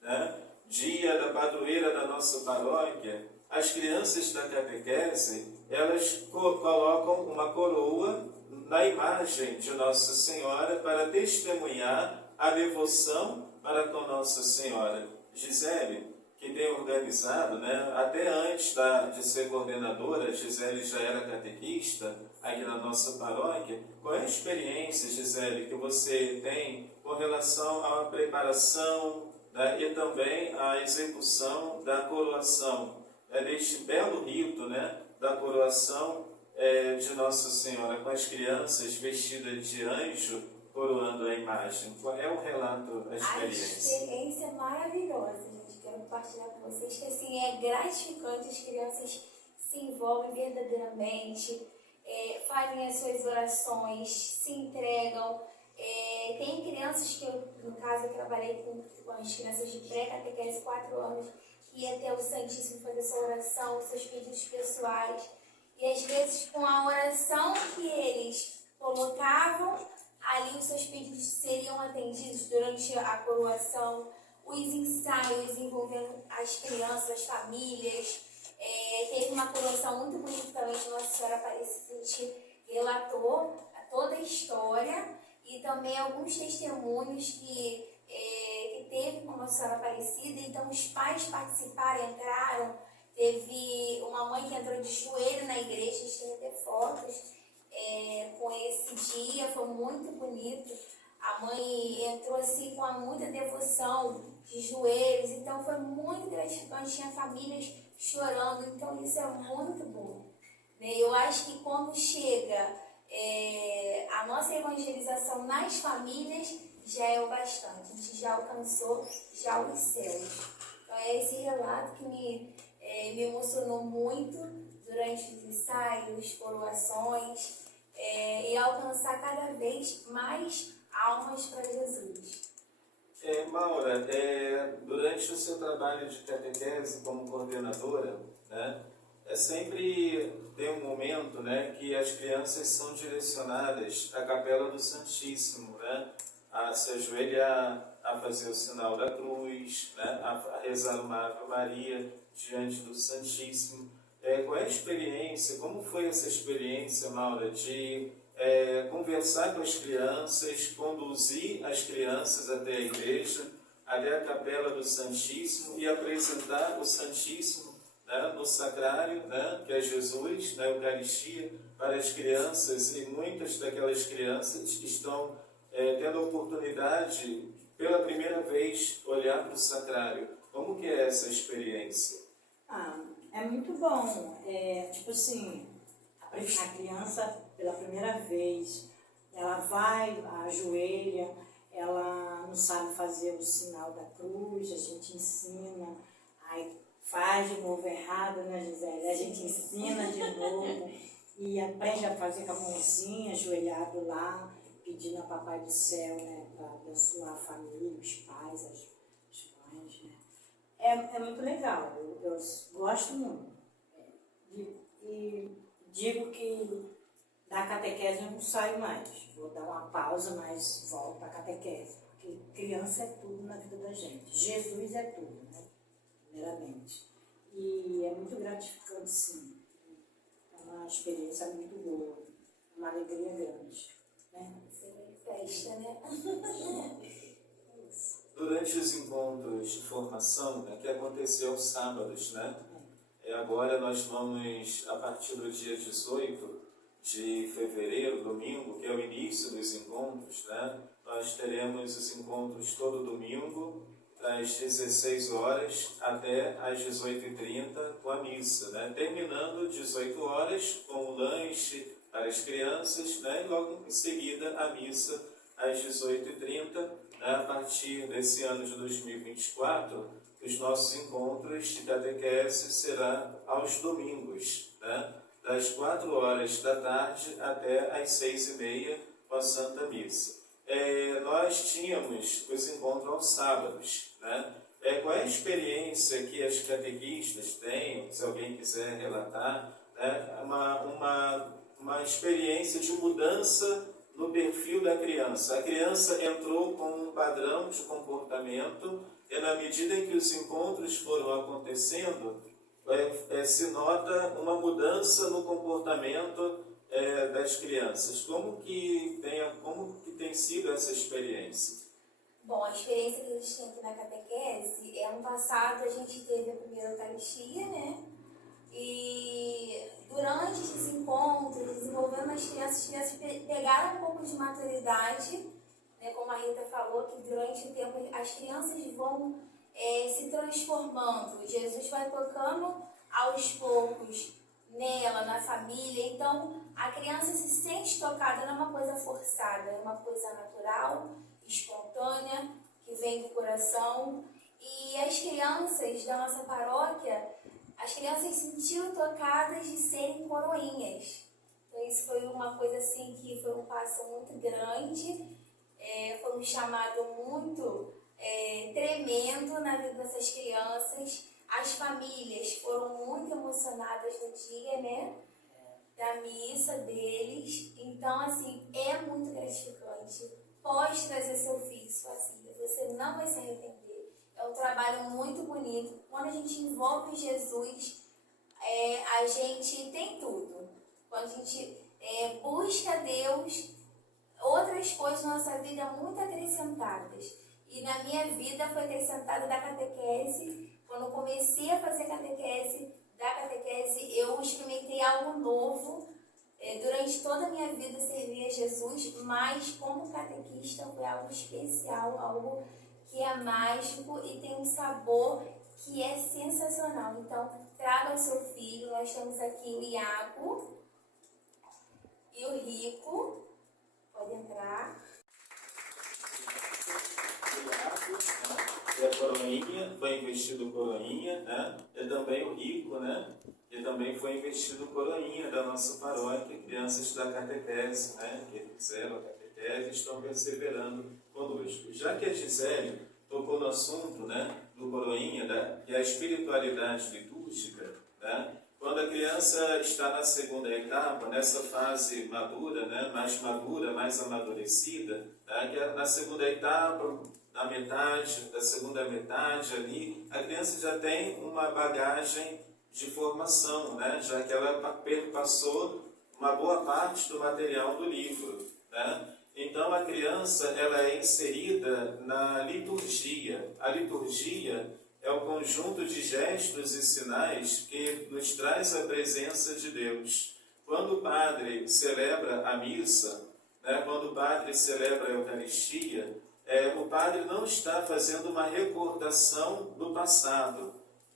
né? Dia da padroeira da nossa paróquia. As crianças da catequese, elas colocam uma coroa na imagem de Nossa Senhora para testemunhar a devoção para com Nossa Senhora. Gisele, que tem organizado, né, até antes de ser coordenadora, Gisele já era catequista aqui na nossa paróquia. Qual é a experiência, Gisele, que você tem com relação à preparação, né, e também à execução da coroação, deste belo rito, né, da coroação de Nossa Senhora, com as crianças vestidas de anjo, coroando a imagem? Qual é o relato, a experiência? A experiência é maravilhosa, gente. Quero compartilhar com vocês que assim, é gratificante, as crianças se envolvem verdadeiramente, fazem as suas orações, se entregam. Tem crianças que, no caso, eu trabalhei com as crianças de pré-catequese, 4 anos, que ia até o Santíssimo fazer sua oração, seus pedidos pessoais. E às vezes, com a oração que eles colocavam, ali os seus pedidos seriam atendidos durante a coroação, os ensaios envolvendo as crianças, as famílias. Teve uma coroação muito bonita também de Nossa Senhora Aparecida, a gente relatou toda a história e também alguns testemunhos que teve com Nossa Senhora Aparecida. Então os pais participaram, entraram, teve uma mãe que entrou de joelho na igreja, a gente tem até fotos com esse dia, foi muito bonito. A mãe entrou assim com muita devoção, de joelhos, então foi muito gratificante, tinha famílias chorando, então isso é muito bom. Eu acho que quando chega a nossa evangelização nas famílias, já é o bastante, a gente já alcançou já os céus. Então é esse relato que me emocionou muito, durante os ensaios, coroações, e alcançar cada vez mais almas para Jesus. Maura, durante o seu trabalho de catequese como coordenadora, né, sempre tem um momento, né, que as crianças são direcionadas à Capela do Santíssimo, né, a se ajoelhar, a fazer o sinal da cruz, né, a rezar uma Ave Maria diante do Santíssimo. Qual é a experiência, como foi essa experiência, Maura, de conversar com as crianças, conduzir as crianças até a igreja, até a Capela do Santíssimo e apresentar o Santíssimo, né, no sacrário, né, que é Jesus, na Eucaristia, para as crianças, e muitas daquelas crianças estão tendo a oportunidade, pela primeira vez, olhar para o sacrário. Como que é essa experiência? É muito bom. Tipo assim, a criança, pela primeira vez, ela vai, ajoelha, ela não sabe fazer o sinal da cruz, a gente ensina, aí faz de novo errado, né, Gisele? A gente ensina de novo e aprende a fazer com a mãozinha, ajoelhado lá, pedindo a Papai do Céu, né, para abençoar a família, os pais, as mães, né? É muito legal, eu gosto muito. E digo que da catequese eu não saio mais. Vou dar uma pausa, mas volto para a catequese. Porque criança é tudo na vida da gente. Jesus é tudo, né? Primeiramente. E é muito gratificante, sim. É uma experiência muito boa. Uma alegria grande, né? Festa, né? Durante os encontros de formação, né, que aconteceu aos sábados, né? Agora nós vamos, a partir do dia 18 de fevereiro, domingo, que é o início dos encontros, né? Nós teremos os encontros todo domingo, das 16 horas até às 18h30 com a missa, né? Terminando 18 horas com o lanche para as crianças, né? E logo em seguida a missa às 18h30, né? A partir desse ano de 2024, os nossos encontros de catequese serão aos domingos, né? Das 4 horas da tarde até às 6h30 com a Santa Missa. Nós tínhamos os encontros aos sábados, né? Qual é a experiência que as catequistas têm, se alguém quiser relatar, né? Uma experiência de mudança no perfil da criança. A criança entrou com um padrão de comportamento e na medida em que os encontros foram acontecendo, se nota uma mudança no comportamento das crianças. Como que tem sido essa experiência? Bom, a experiência que a gente tem aqui na catequese, ano passado a gente teve a primeira Eucaristia, né? E durante esses encontros, desenvolvendo as crianças pegaram um pouco de maturidade, né? Como a Rita falou, que durante o tempo as crianças vão se transformando. Jesus vai tocando aos poucos nela, na família. Então, a criança se sente tocada, não é uma coisa forçada, é uma coisa natural, espontânea, que vem do coração. E as crianças da nossa paróquia, as crianças se sentiram tocadas de serem coroinhas. Então, isso foi uma coisa assim que foi um passo muito grande, foi um chamado muito tremendo na vida dessas crianças. As famílias foram muito emocionadas no dia, né, da missa deles. Então, assim, é muito gratificante. Pode trazer seu filho, sua filha, você não vai se arrepender. É um trabalho muito bonito. Quando a gente envolve Jesus, a gente tem tudo. Quando a gente busca Deus, outras coisas na nossa vida muito acrescentadas. E na minha vida foi acrescentada da catequese. Quando eu comecei a fazer da catequese, eu experimentei algo novo. Durante toda a minha vida eu servi a Jesus, mas como catequista foi algo especial, algo que é mágico e tem um sabor que é sensacional. Então, traga o seu filho. Nós temos aqui o Iago e o Rico. Pode entrar. Iago, E a coroinha, foi investido coroinha, né? E também o rico, né? E também foi investido coroinha da nossa paróquia, crianças da catequese, né? Que fizeram a catequese e estão perseverando conosco. Já que a Gisele tocou no assunto, né, do coroinha, que é a espiritualidade litúrgica, né? Quando a criança está na segunda etapa, nessa fase madura, né, mais madura, mais amadurecida, né, que é na segunda etapa, na metade, da segunda metade ali, a criança já tem uma bagagem de formação, né, já que ela perpassou uma boa parte do material do livro, né? Então, a criança ela é inserida na liturgia. A liturgia é o conjunto de gestos e sinais que nos traz a presença de Deus. Quando o padre celebra a missa, né, quando o padre celebra a Eucaristia, o padre não está fazendo uma recordação do passado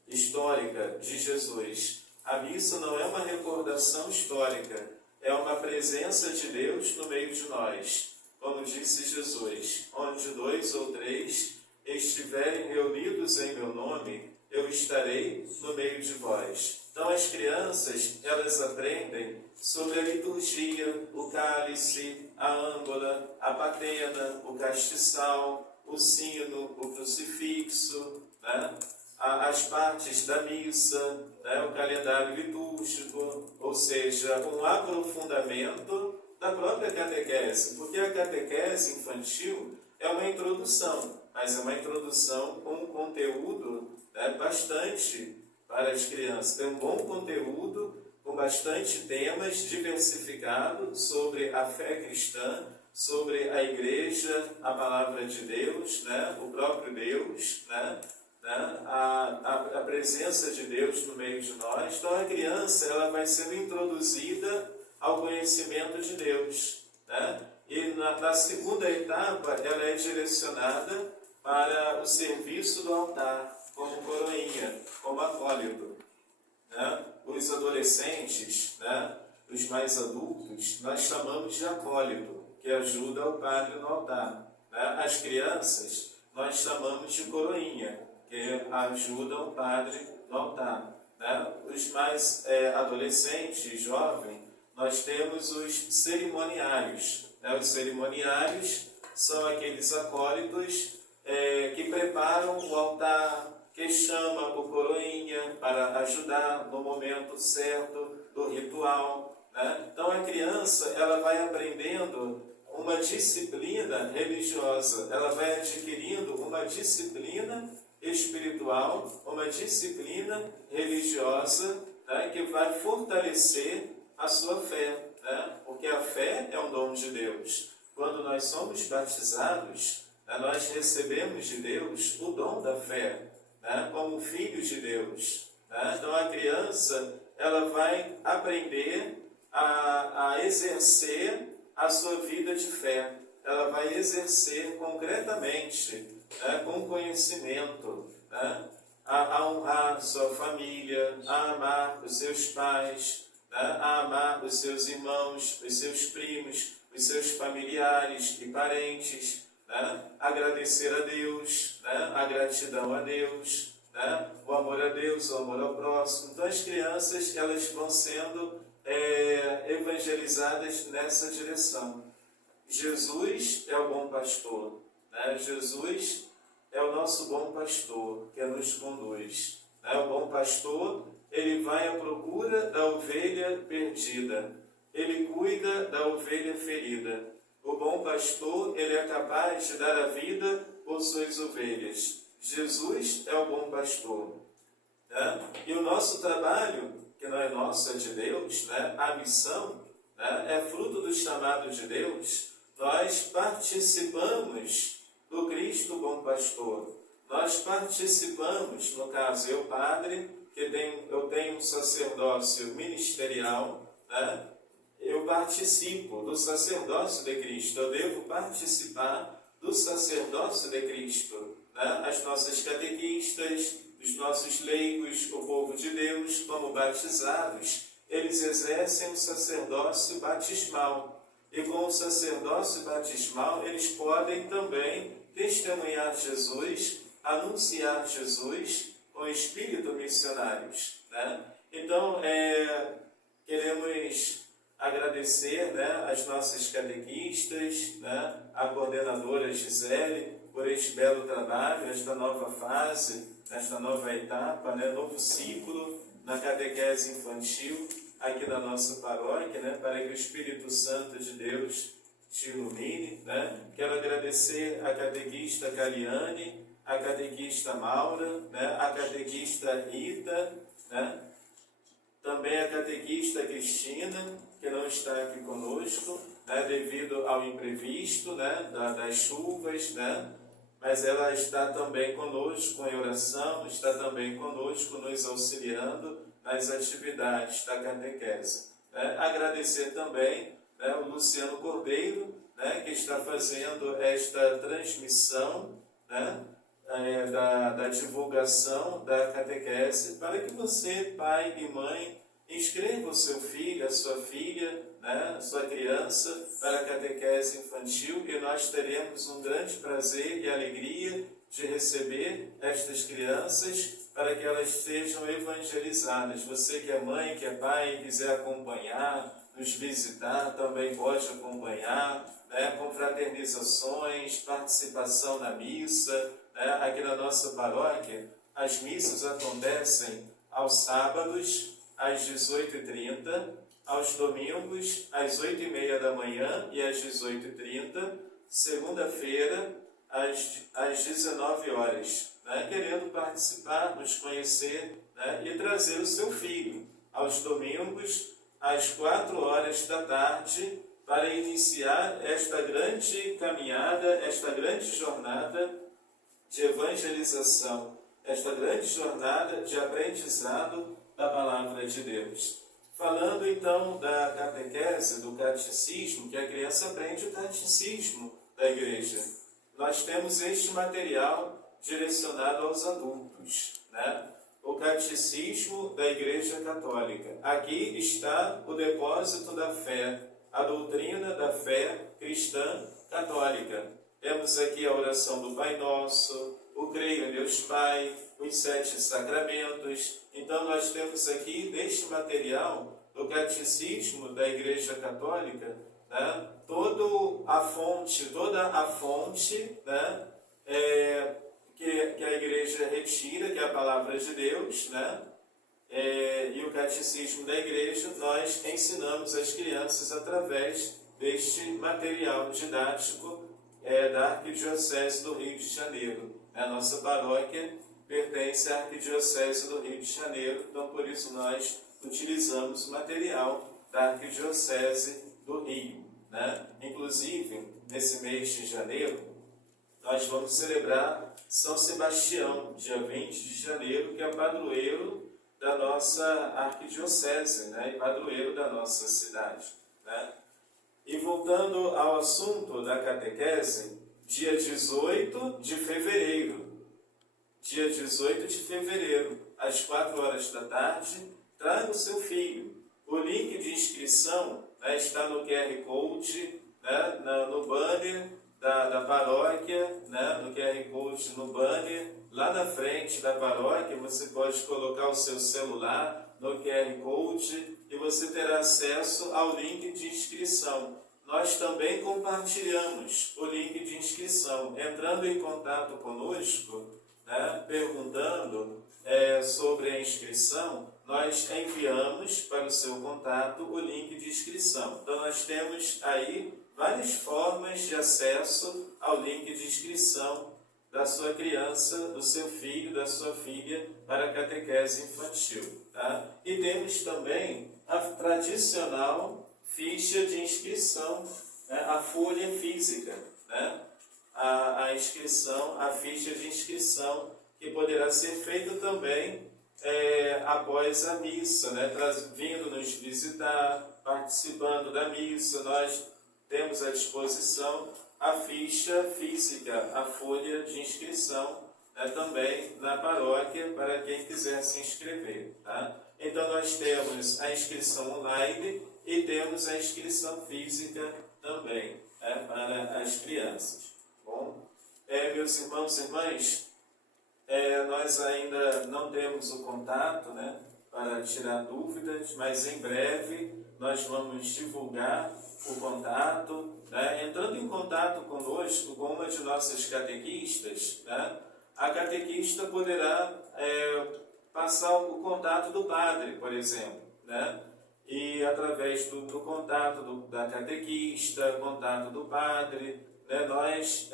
histórica de Jesus. A missa não é uma recordação histórica, é uma presença de Deus no meio de nós. Como disse Jesus, onde 2 ou 3 estiverem reunidos em meu nome, eu estarei no meio de vós. Então as crianças, elas aprendem sobre a liturgia, o cálice, a âmbola, a patena, o castiçal, o sino, o crucifixo, né? As partes da missa, né? O calendário litúrgico, ou seja, um aprofundamento da própria catequese, porque a catequese infantil é uma introdução, mas é uma introdução com um conteúdo, né, bastante para as crianças. Tem um bom conteúdo, com bastante temas diversificados sobre a fé cristã, sobre a igreja, a palavra de Deus, né, o próprio Deus, né, a presença de Deus no meio de nós. Então a criança ela vai sendo introduzida ao conhecimento de Deus, né? E na segunda etapa ela é direcionada para o serviço do altar, como coroinha, como acólito, né? Os adolescentes, né, os mais adultos, nós chamamos de acólito, que ajuda o padre no altar, né? As crianças nós chamamos de coroinha, que ajuda o padre no altar, né? Os mais adolescentes, jovens, nós temos os cerimoniários, né? Os cerimoniários são aqueles acólitos que preparam o altar, que chama o coroinha para ajudar no momento certo do ritual, né? Então a criança ela vai aprendendo uma disciplina religiosa, ela vai adquirindo uma disciplina espiritual, uma disciplina religiosa, né, que vai fortalecer a sua fé, né? Porque a fé é um dom de Deus. Quando nós somos batizados, né, nós recebemos de Deus o dom da fé, né, como filhos de Deus, né? Então a criança ela vai aprender a exercer a sua vida de fé. Ela vai exercer concretamente, né, com conhecimento, né, a honrar sua família, a amar os seus pais, né, a amar os seus irmãos, os seus primos, os seus familiares e parentes, né, agradecer a Deus, né, a gratidão a Deus, né, o amor a Deus, o amor ao próximo. Então as crianças elas vão sendo evangelizadas nessa direção. Jesus é o bom pastor, né? Jesus é o nosso bom pastor que nos conduz, né? O bom pastor, ele vai à procura da ovelha perdida, ele cuida da ovelha ferida. O bom pastor, ele é capaz de dar a vida por suas ovelhas. Jesus é o bom pastor, né? E o nosso trabalho, que não é nosso, é de Deus, né? A missão, né, é fruto do chamado de Deus. Nós participamos do Cristo bom pastor. Nós participamos, no caso eu padre, eu tenho um sacerdócio ministerial, né? Eu participo do sacerdócio de Cristo. Eu devo participar do sacerdócio de Cristo, né? As nossas catequistas, os nossos leigos, o povo de Deus, como batizados, eles exercem o sacerdócio batismal. E com o sacerdócio batismal, eles podem também testemunhar Jesus anunciar Jesus com espírito missionários, né? Então, queremos agradecer, né, as nossas catequistas, né, a coordenadora Gisele, por este belo trabalho, esta nova fase, esta nova etapa, né, novo ciclo na catequese infantil aqui na nossa paróquia, né, para que o Espírito Santo de Deus te ilumine, né? Quero agradecer a catequista Cariane, a catequista Maura, né, a catequista Rita, né, também a catequista Cristina, que não está aqui conosco, né, devido ao imprevisto, né, das chuvas, né, mas ela está também conosco em oração, está também conosco nos auxiliando nas atividades da catequese. Né. Agradecer também, né, o Luciano Cordeiro, né, que está fazendo esta transmissão, né, da divulgação da catequese, para que você, pai e mãe, inscreva o seu filho, a sua filha, né, a sua criança para a catequese infantil, e nós teremos um grande prazer e alegria de receber estas crianças para que elas sejam evangelizadas. Você que é mãe, que é pai e quiser acompanhar, nos visitar, também pode acompanhar, né, com fraternizações, participação na missa. Aqui na nossa paróquia, as missas acontecem aos sábados, às 18h30, aos domingos, às 8h30 da manhã e às 18h30, segunda-feira, às 19 horas. Né? Querendo participar, nos conhecer, né, e trazer o seu filho aos domingos, às 4 horas da tarde, para iniciar esta grande caminhada, esta grande jornada de evangelização, esta grande jornada de aprendizado da Palavra de Deus. Falando então da catequese, do catecismo, que a criança aprende o catecismo da igreja. Nós temos este material direcionado aos adultos, né? O catecismo da Igreja Católica. Aqui está o depósito da fé, a doutrina da fé cristã católica. Temos aqui a oração do Pai Nosso, o Creio em Deus Pai, os 7 sacramentos. Então nós temos aqui, neste material, do Catecismo da Igreja Católica, né, toda a fonte, né, que a Igreja retira, que é a Palavra de Deus, né, e o Catecismo da Igreja, nós ensinamos as crianças através deste material didático da Arquidiocese do Rio de Janeiro. A nossa paróquia pertence à Arquidiocese do Rio de Janeiro, então por isso nós utilizamos o material da Arquidiocese do Rio. Né? Inclusive, nesse mês de janeiro, nós vamos celebrar São Sebastião, dia 20 de janeiro, que é o padroeiro da nossa arquidiocese, né? E padroeiro da nossa cidade. Né? E voltando ao assunto da catequese, dia 18 de fevereiro, às 4 horas da tarde, traga o seu filho. O link de inscrição, né, está no QR Code, né, no banner da paróquia, né, no QR Code no banner, lá na frente da paróquia. Você pode colocar o seu celular no QR Code e você terá acesso ao link de inscrição. Nós também compartilhamos o link de inscrição. Entrando em contato conosco, né, perguntando sobre a inscrição, nós enviamos para o seu contato o link de inscrição. Então nós temos aí várias formas de acesso ao link de inscrição da sua criança, do seu filho, da sua filha para a catequese infantil. Tá? E temos também a tradicional ficha de inscrição, né? A folha física, né? A inscrição, a ficha de inscrição, que poderá ser feita também após a missa, né? Vindo nos visitar, participando da missa. Nós temos à disposição a ficha física, a folha de inscrição, né? Também na paróquia, para quem quiser se inscrever. Tá? Então nós temos a inscrição online e temos a inscrição física também, né? Para as crianças. Bom, meus irmãos e irmãs, Nós ainda não temos o contato, né, para tirar dúvidas, mas em breve nós vamos divulgar o contato, né, entrando em contato conosco com uma de nossas catequistas, né, a catequista poderá passar o contato do padre, por exemplo, né, e através do contato da catequista, contato do padre, né, nós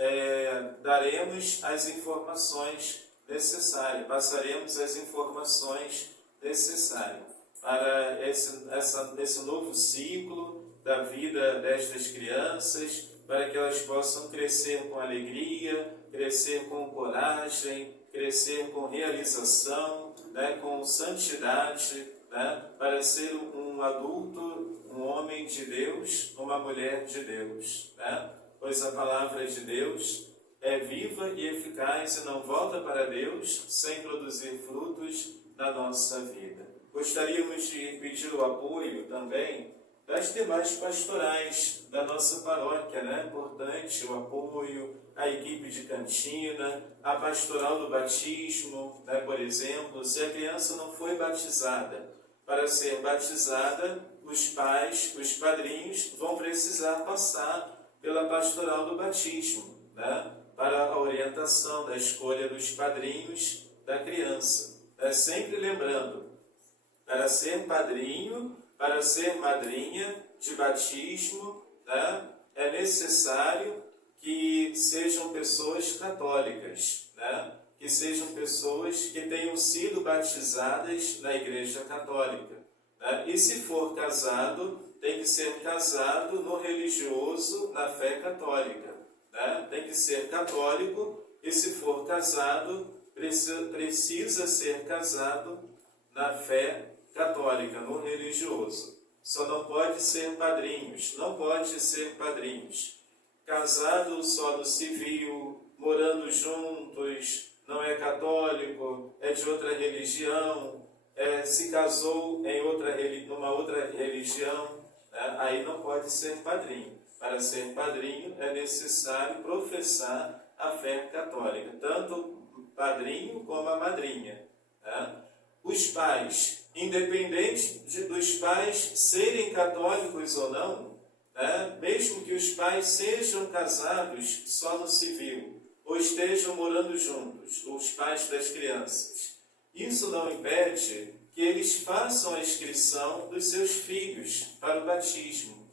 daremos as informações necessárias, passaremos as informações necessárias para esse novo ciclo da vida destas crianças, para que elas possam crescer com alegria, crescer com coragem, crescer com realização, né, com santidade, né, para ser um adulto, um homem de Deus, uma mulher de Deus, né? Pois a palavra de Deus é viva e eficaz e não volta para Deus sem produzir frutos na nossa vida. Gostaríamos de pedir o apoio também das demais pastorais da nossa paróquia, né? Importante o apoio, a equipe de cantina, a pastoral do batismo, né? Por exemplo, se a criança não foi batizada, para ser batizada, os pais, os padrinhos, vão precisar passar pela pastoral do batismo, né? Para a orientação da escolha dos padrinhos da criança. Sempre lembrando, para ser padrinho, para ser madrinha de batismo, né, é necessário que sejam pessoas católicas, né, que sejam pessoas que tenham sido batizadas na Igreja Católica, né, e se for casado, tem que ser casado no religioso, na fé católica, né, tem que ser católico, e se for casado, precisa ser casado na fé católica, no religioso. Só não pode ser padrinhos, não pode ser padrinhos. Casado só no civil, morando juntos, não é católico, é de outra religião, se casou em numa outra religião, né? Aí não pode ser padrinho. Para ser padrinho é necessário professar a fé católica, tanto o padrinho como a madrinha, né? Os pais, independente dos pais serem católicos ou não, né, mesmo que os pais sejam casados só no civil, ou estejam morando juntos, os pais das crianças, isso não impede que eles façam a inscrição dos seus filhos para o batismo,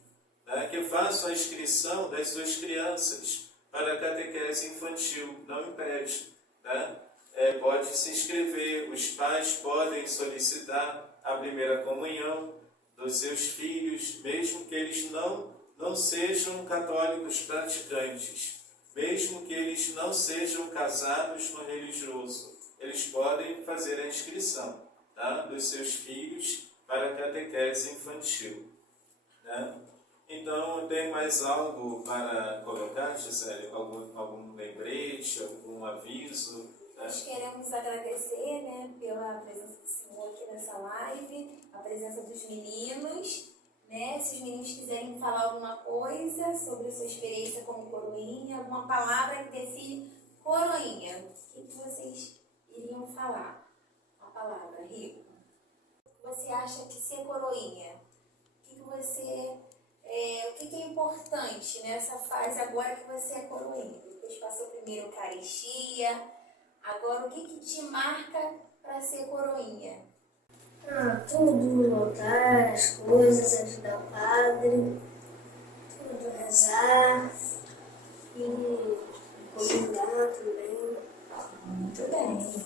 né, que façam a inscrição das suas crianças para a catequese infantil, não impede, né? Pode se inscrever, os pais podem solicitar a primeira comunhão dos seus filhos, mesmo que eles não sejam católicos praticantes, mesmo que eles não sejam casados no religioso, eles podem fazer a inscrição, tá, dos seus filhos para a catequese infantil, né? Então, tem mais algo para colocar, Gisele? Algum lembrete, algum aviso? Nós queremos agradecer, né, pela presença do Senhor aqui nessa live, a presença dos meninos, né? Se os meninos quiserem falar alguma coisa sobre a sua experiência como coroinha, alguma palavra que define coroinha, o que vocês iriam falar? Uma palavra, Rico. Você acha que ser coroinha, o que é importante nessa fase agora que você é coroinha? Depois passou primeiro a Eucaristia, agora o que te marca para ser coroinha? Tudo, voltar as coisas, ajudar o padre, tudo, rezar e comungar também. Muito bem.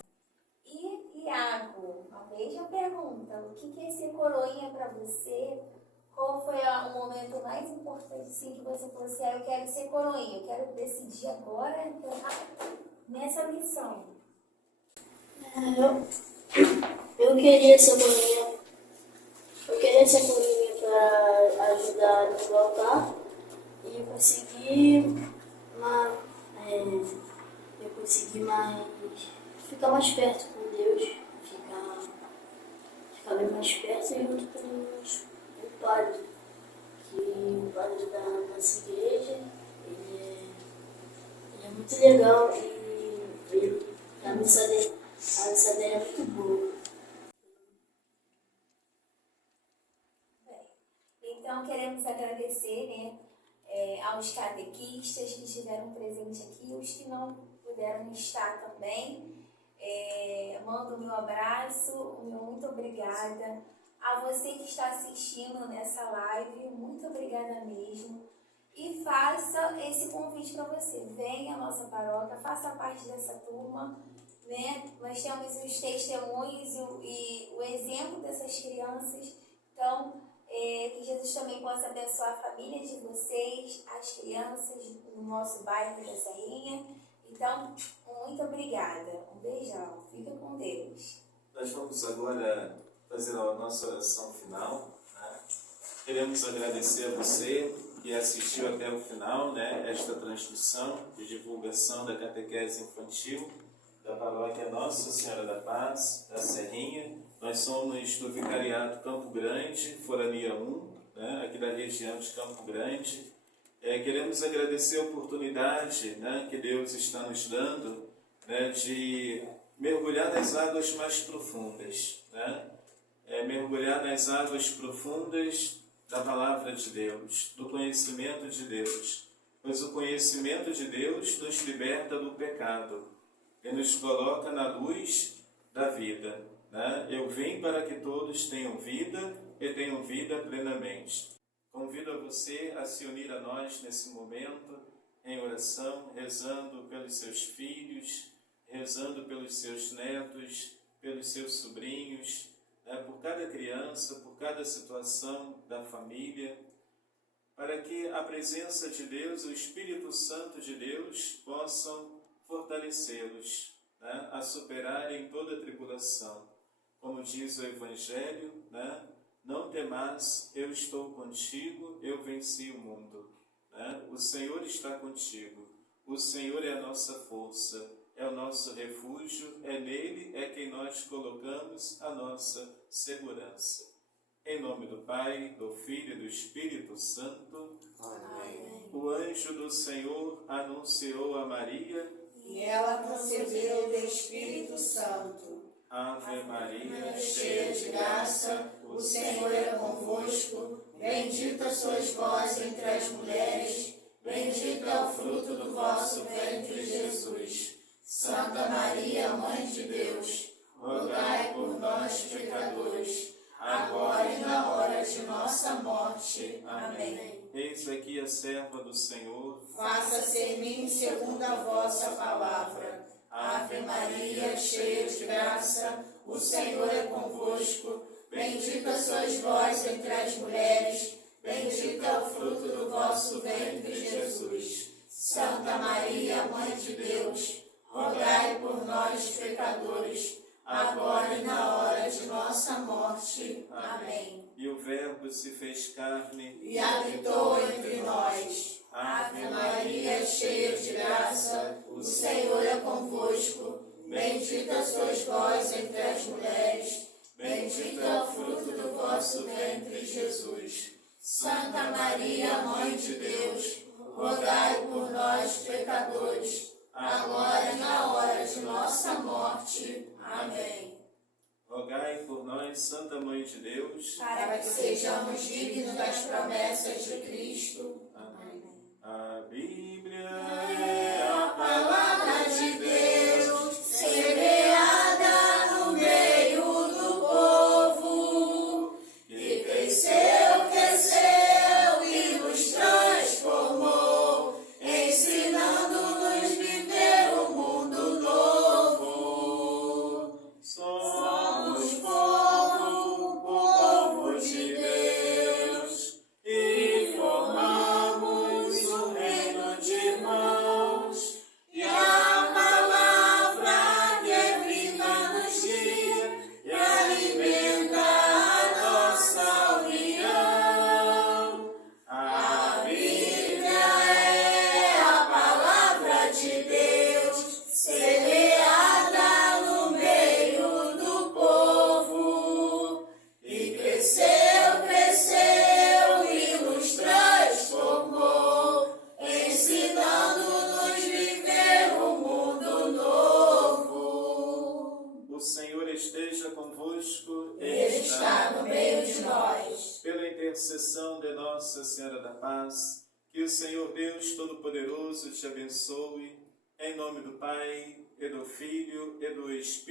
E Iago, a mesma pergunta, o que é ser coroinha para você? Qual foi o momento mais importante assim, que você falou assim, eu quero ser coroinha, eu quero decidir agora entrar nessa missão? Eu queria ser coroinha. Eu queria ser coroinha para ajudar no altar e ficar mais perto com Deus, ficar bem mais perto e junto com o padre, que o padre da nossa igreja, ele é muito legal e A missa dele é muito boa. Então, queremos agradecer, né, aos catequistas que estiveram presentes aqui, os que não puderam estar também. Mando o meu abraço, o meu muito obrigada. A você que está assistindo nessa live, muito obrigada mesmo. E faça esse convite para você. Venha à nossa paróquia, faça parte dessa turma, né? Nós temos os testemunhos e o exemplo dessas crianças. Então, que Jesus também possa abençoar a família de vocês, as crianças no nosso bairro da Serrinha. Então, muito obrigada. Um beijão. Fica com Deus. Nós vamos agora fazer a nossa oração final. Né? Queremos agradecer a você que assistiu até o final, né, esta transmissão de divulgação da catequese infantil da paróquia Nossa Senhora da Paz, da Serrinha. Nós somos do Vicariato Campo Grande, Forania 1, né, aqui da região de Campo Grande. Queremos agradecer a oportunidade, né, que Deus está nos dando, né, de mergulhar nas águas mais profundas, né? Mergulhar nas águas profundas da palavra de Deus, do conhecimento de Deus. Pois o conhecimento de Deus nos liberta do pecado e nos coloca na luz da vida, né? Eu vim para que todos tenham vida e tenham vida plenamente. Convido a você a se unir a nós nesse momento, em oração, rezando pelos seus filhos, rezando pelos seus netos, pelos seus sobrinhos, por cada criança, por cada situação da família, para que a presença de Deus, o Espírito Santo de Deus, possam fortalecê-los, né, a superarem toda tribulação. Como diz o Evangelho, né, não temais, eu estou contigo, eu venci o mundo. Né? O Senhor está contigo, o Senhor é a nossa força, é o nosso refúgio, é nele quem nós colocamos a nossa segurança. Em nome do Pai, do Filho e do Espírito Santo. Amém. O anjo do Senhor anunciou a Maria, e ela concebeu do Espírito Santo. Ave Maria, cheia de graça, o Senhor é convosco. Bendita sois vós entre as mulheres, bendito é o fruto do vosso ventre, Jesus. Santa Maria, Mãe de Deus, rogai por nós, pecadores, agora e na hora de nossa morte. Amém. Eis aqui a serva do Senhor. Faça-se em mim segundo a vossa palavra. Ave Maria, cheia de graça, o Senhor é convosco. Bendita sois vós entre as mulheres, bendito é o fruto do vosso ventre, Jesus. Santa Maria, Mãe de Deus, rogai por nós, pecadores, agora e na hora de nossa morte. Amém. E o Verbo se fez carne e habitou entre nós. Ave Maria, cheia de graça, o Senhor é convosco. Bendita sois vós entre as mulheres, bendito é o fruto do vosso ventre, Jesus. Santa Maria, Mãe de Deus, rogai por nós, pecadores, agora e na hora de nossa morte. Amém. Rogai por nós, Santa Mãe de Deus, para que sejamos dignos das promessas de Cristo. Amém. A Bíblia é a palavra de Deus, semeada no meio do povo, que cresceu, cresceu e nos transformou, ensinando-nos viver um mundo novo. Somos povo de Deus, e formamos o reino de irmãos. O Senhor esteja convosco. Ele está no meio de nós. Pela intercessão de Nossa Senhora da Paz, que o Senhor Deus Todo-Poderoso te abençoe, em nome do Pai, e do Filho, e do Espírito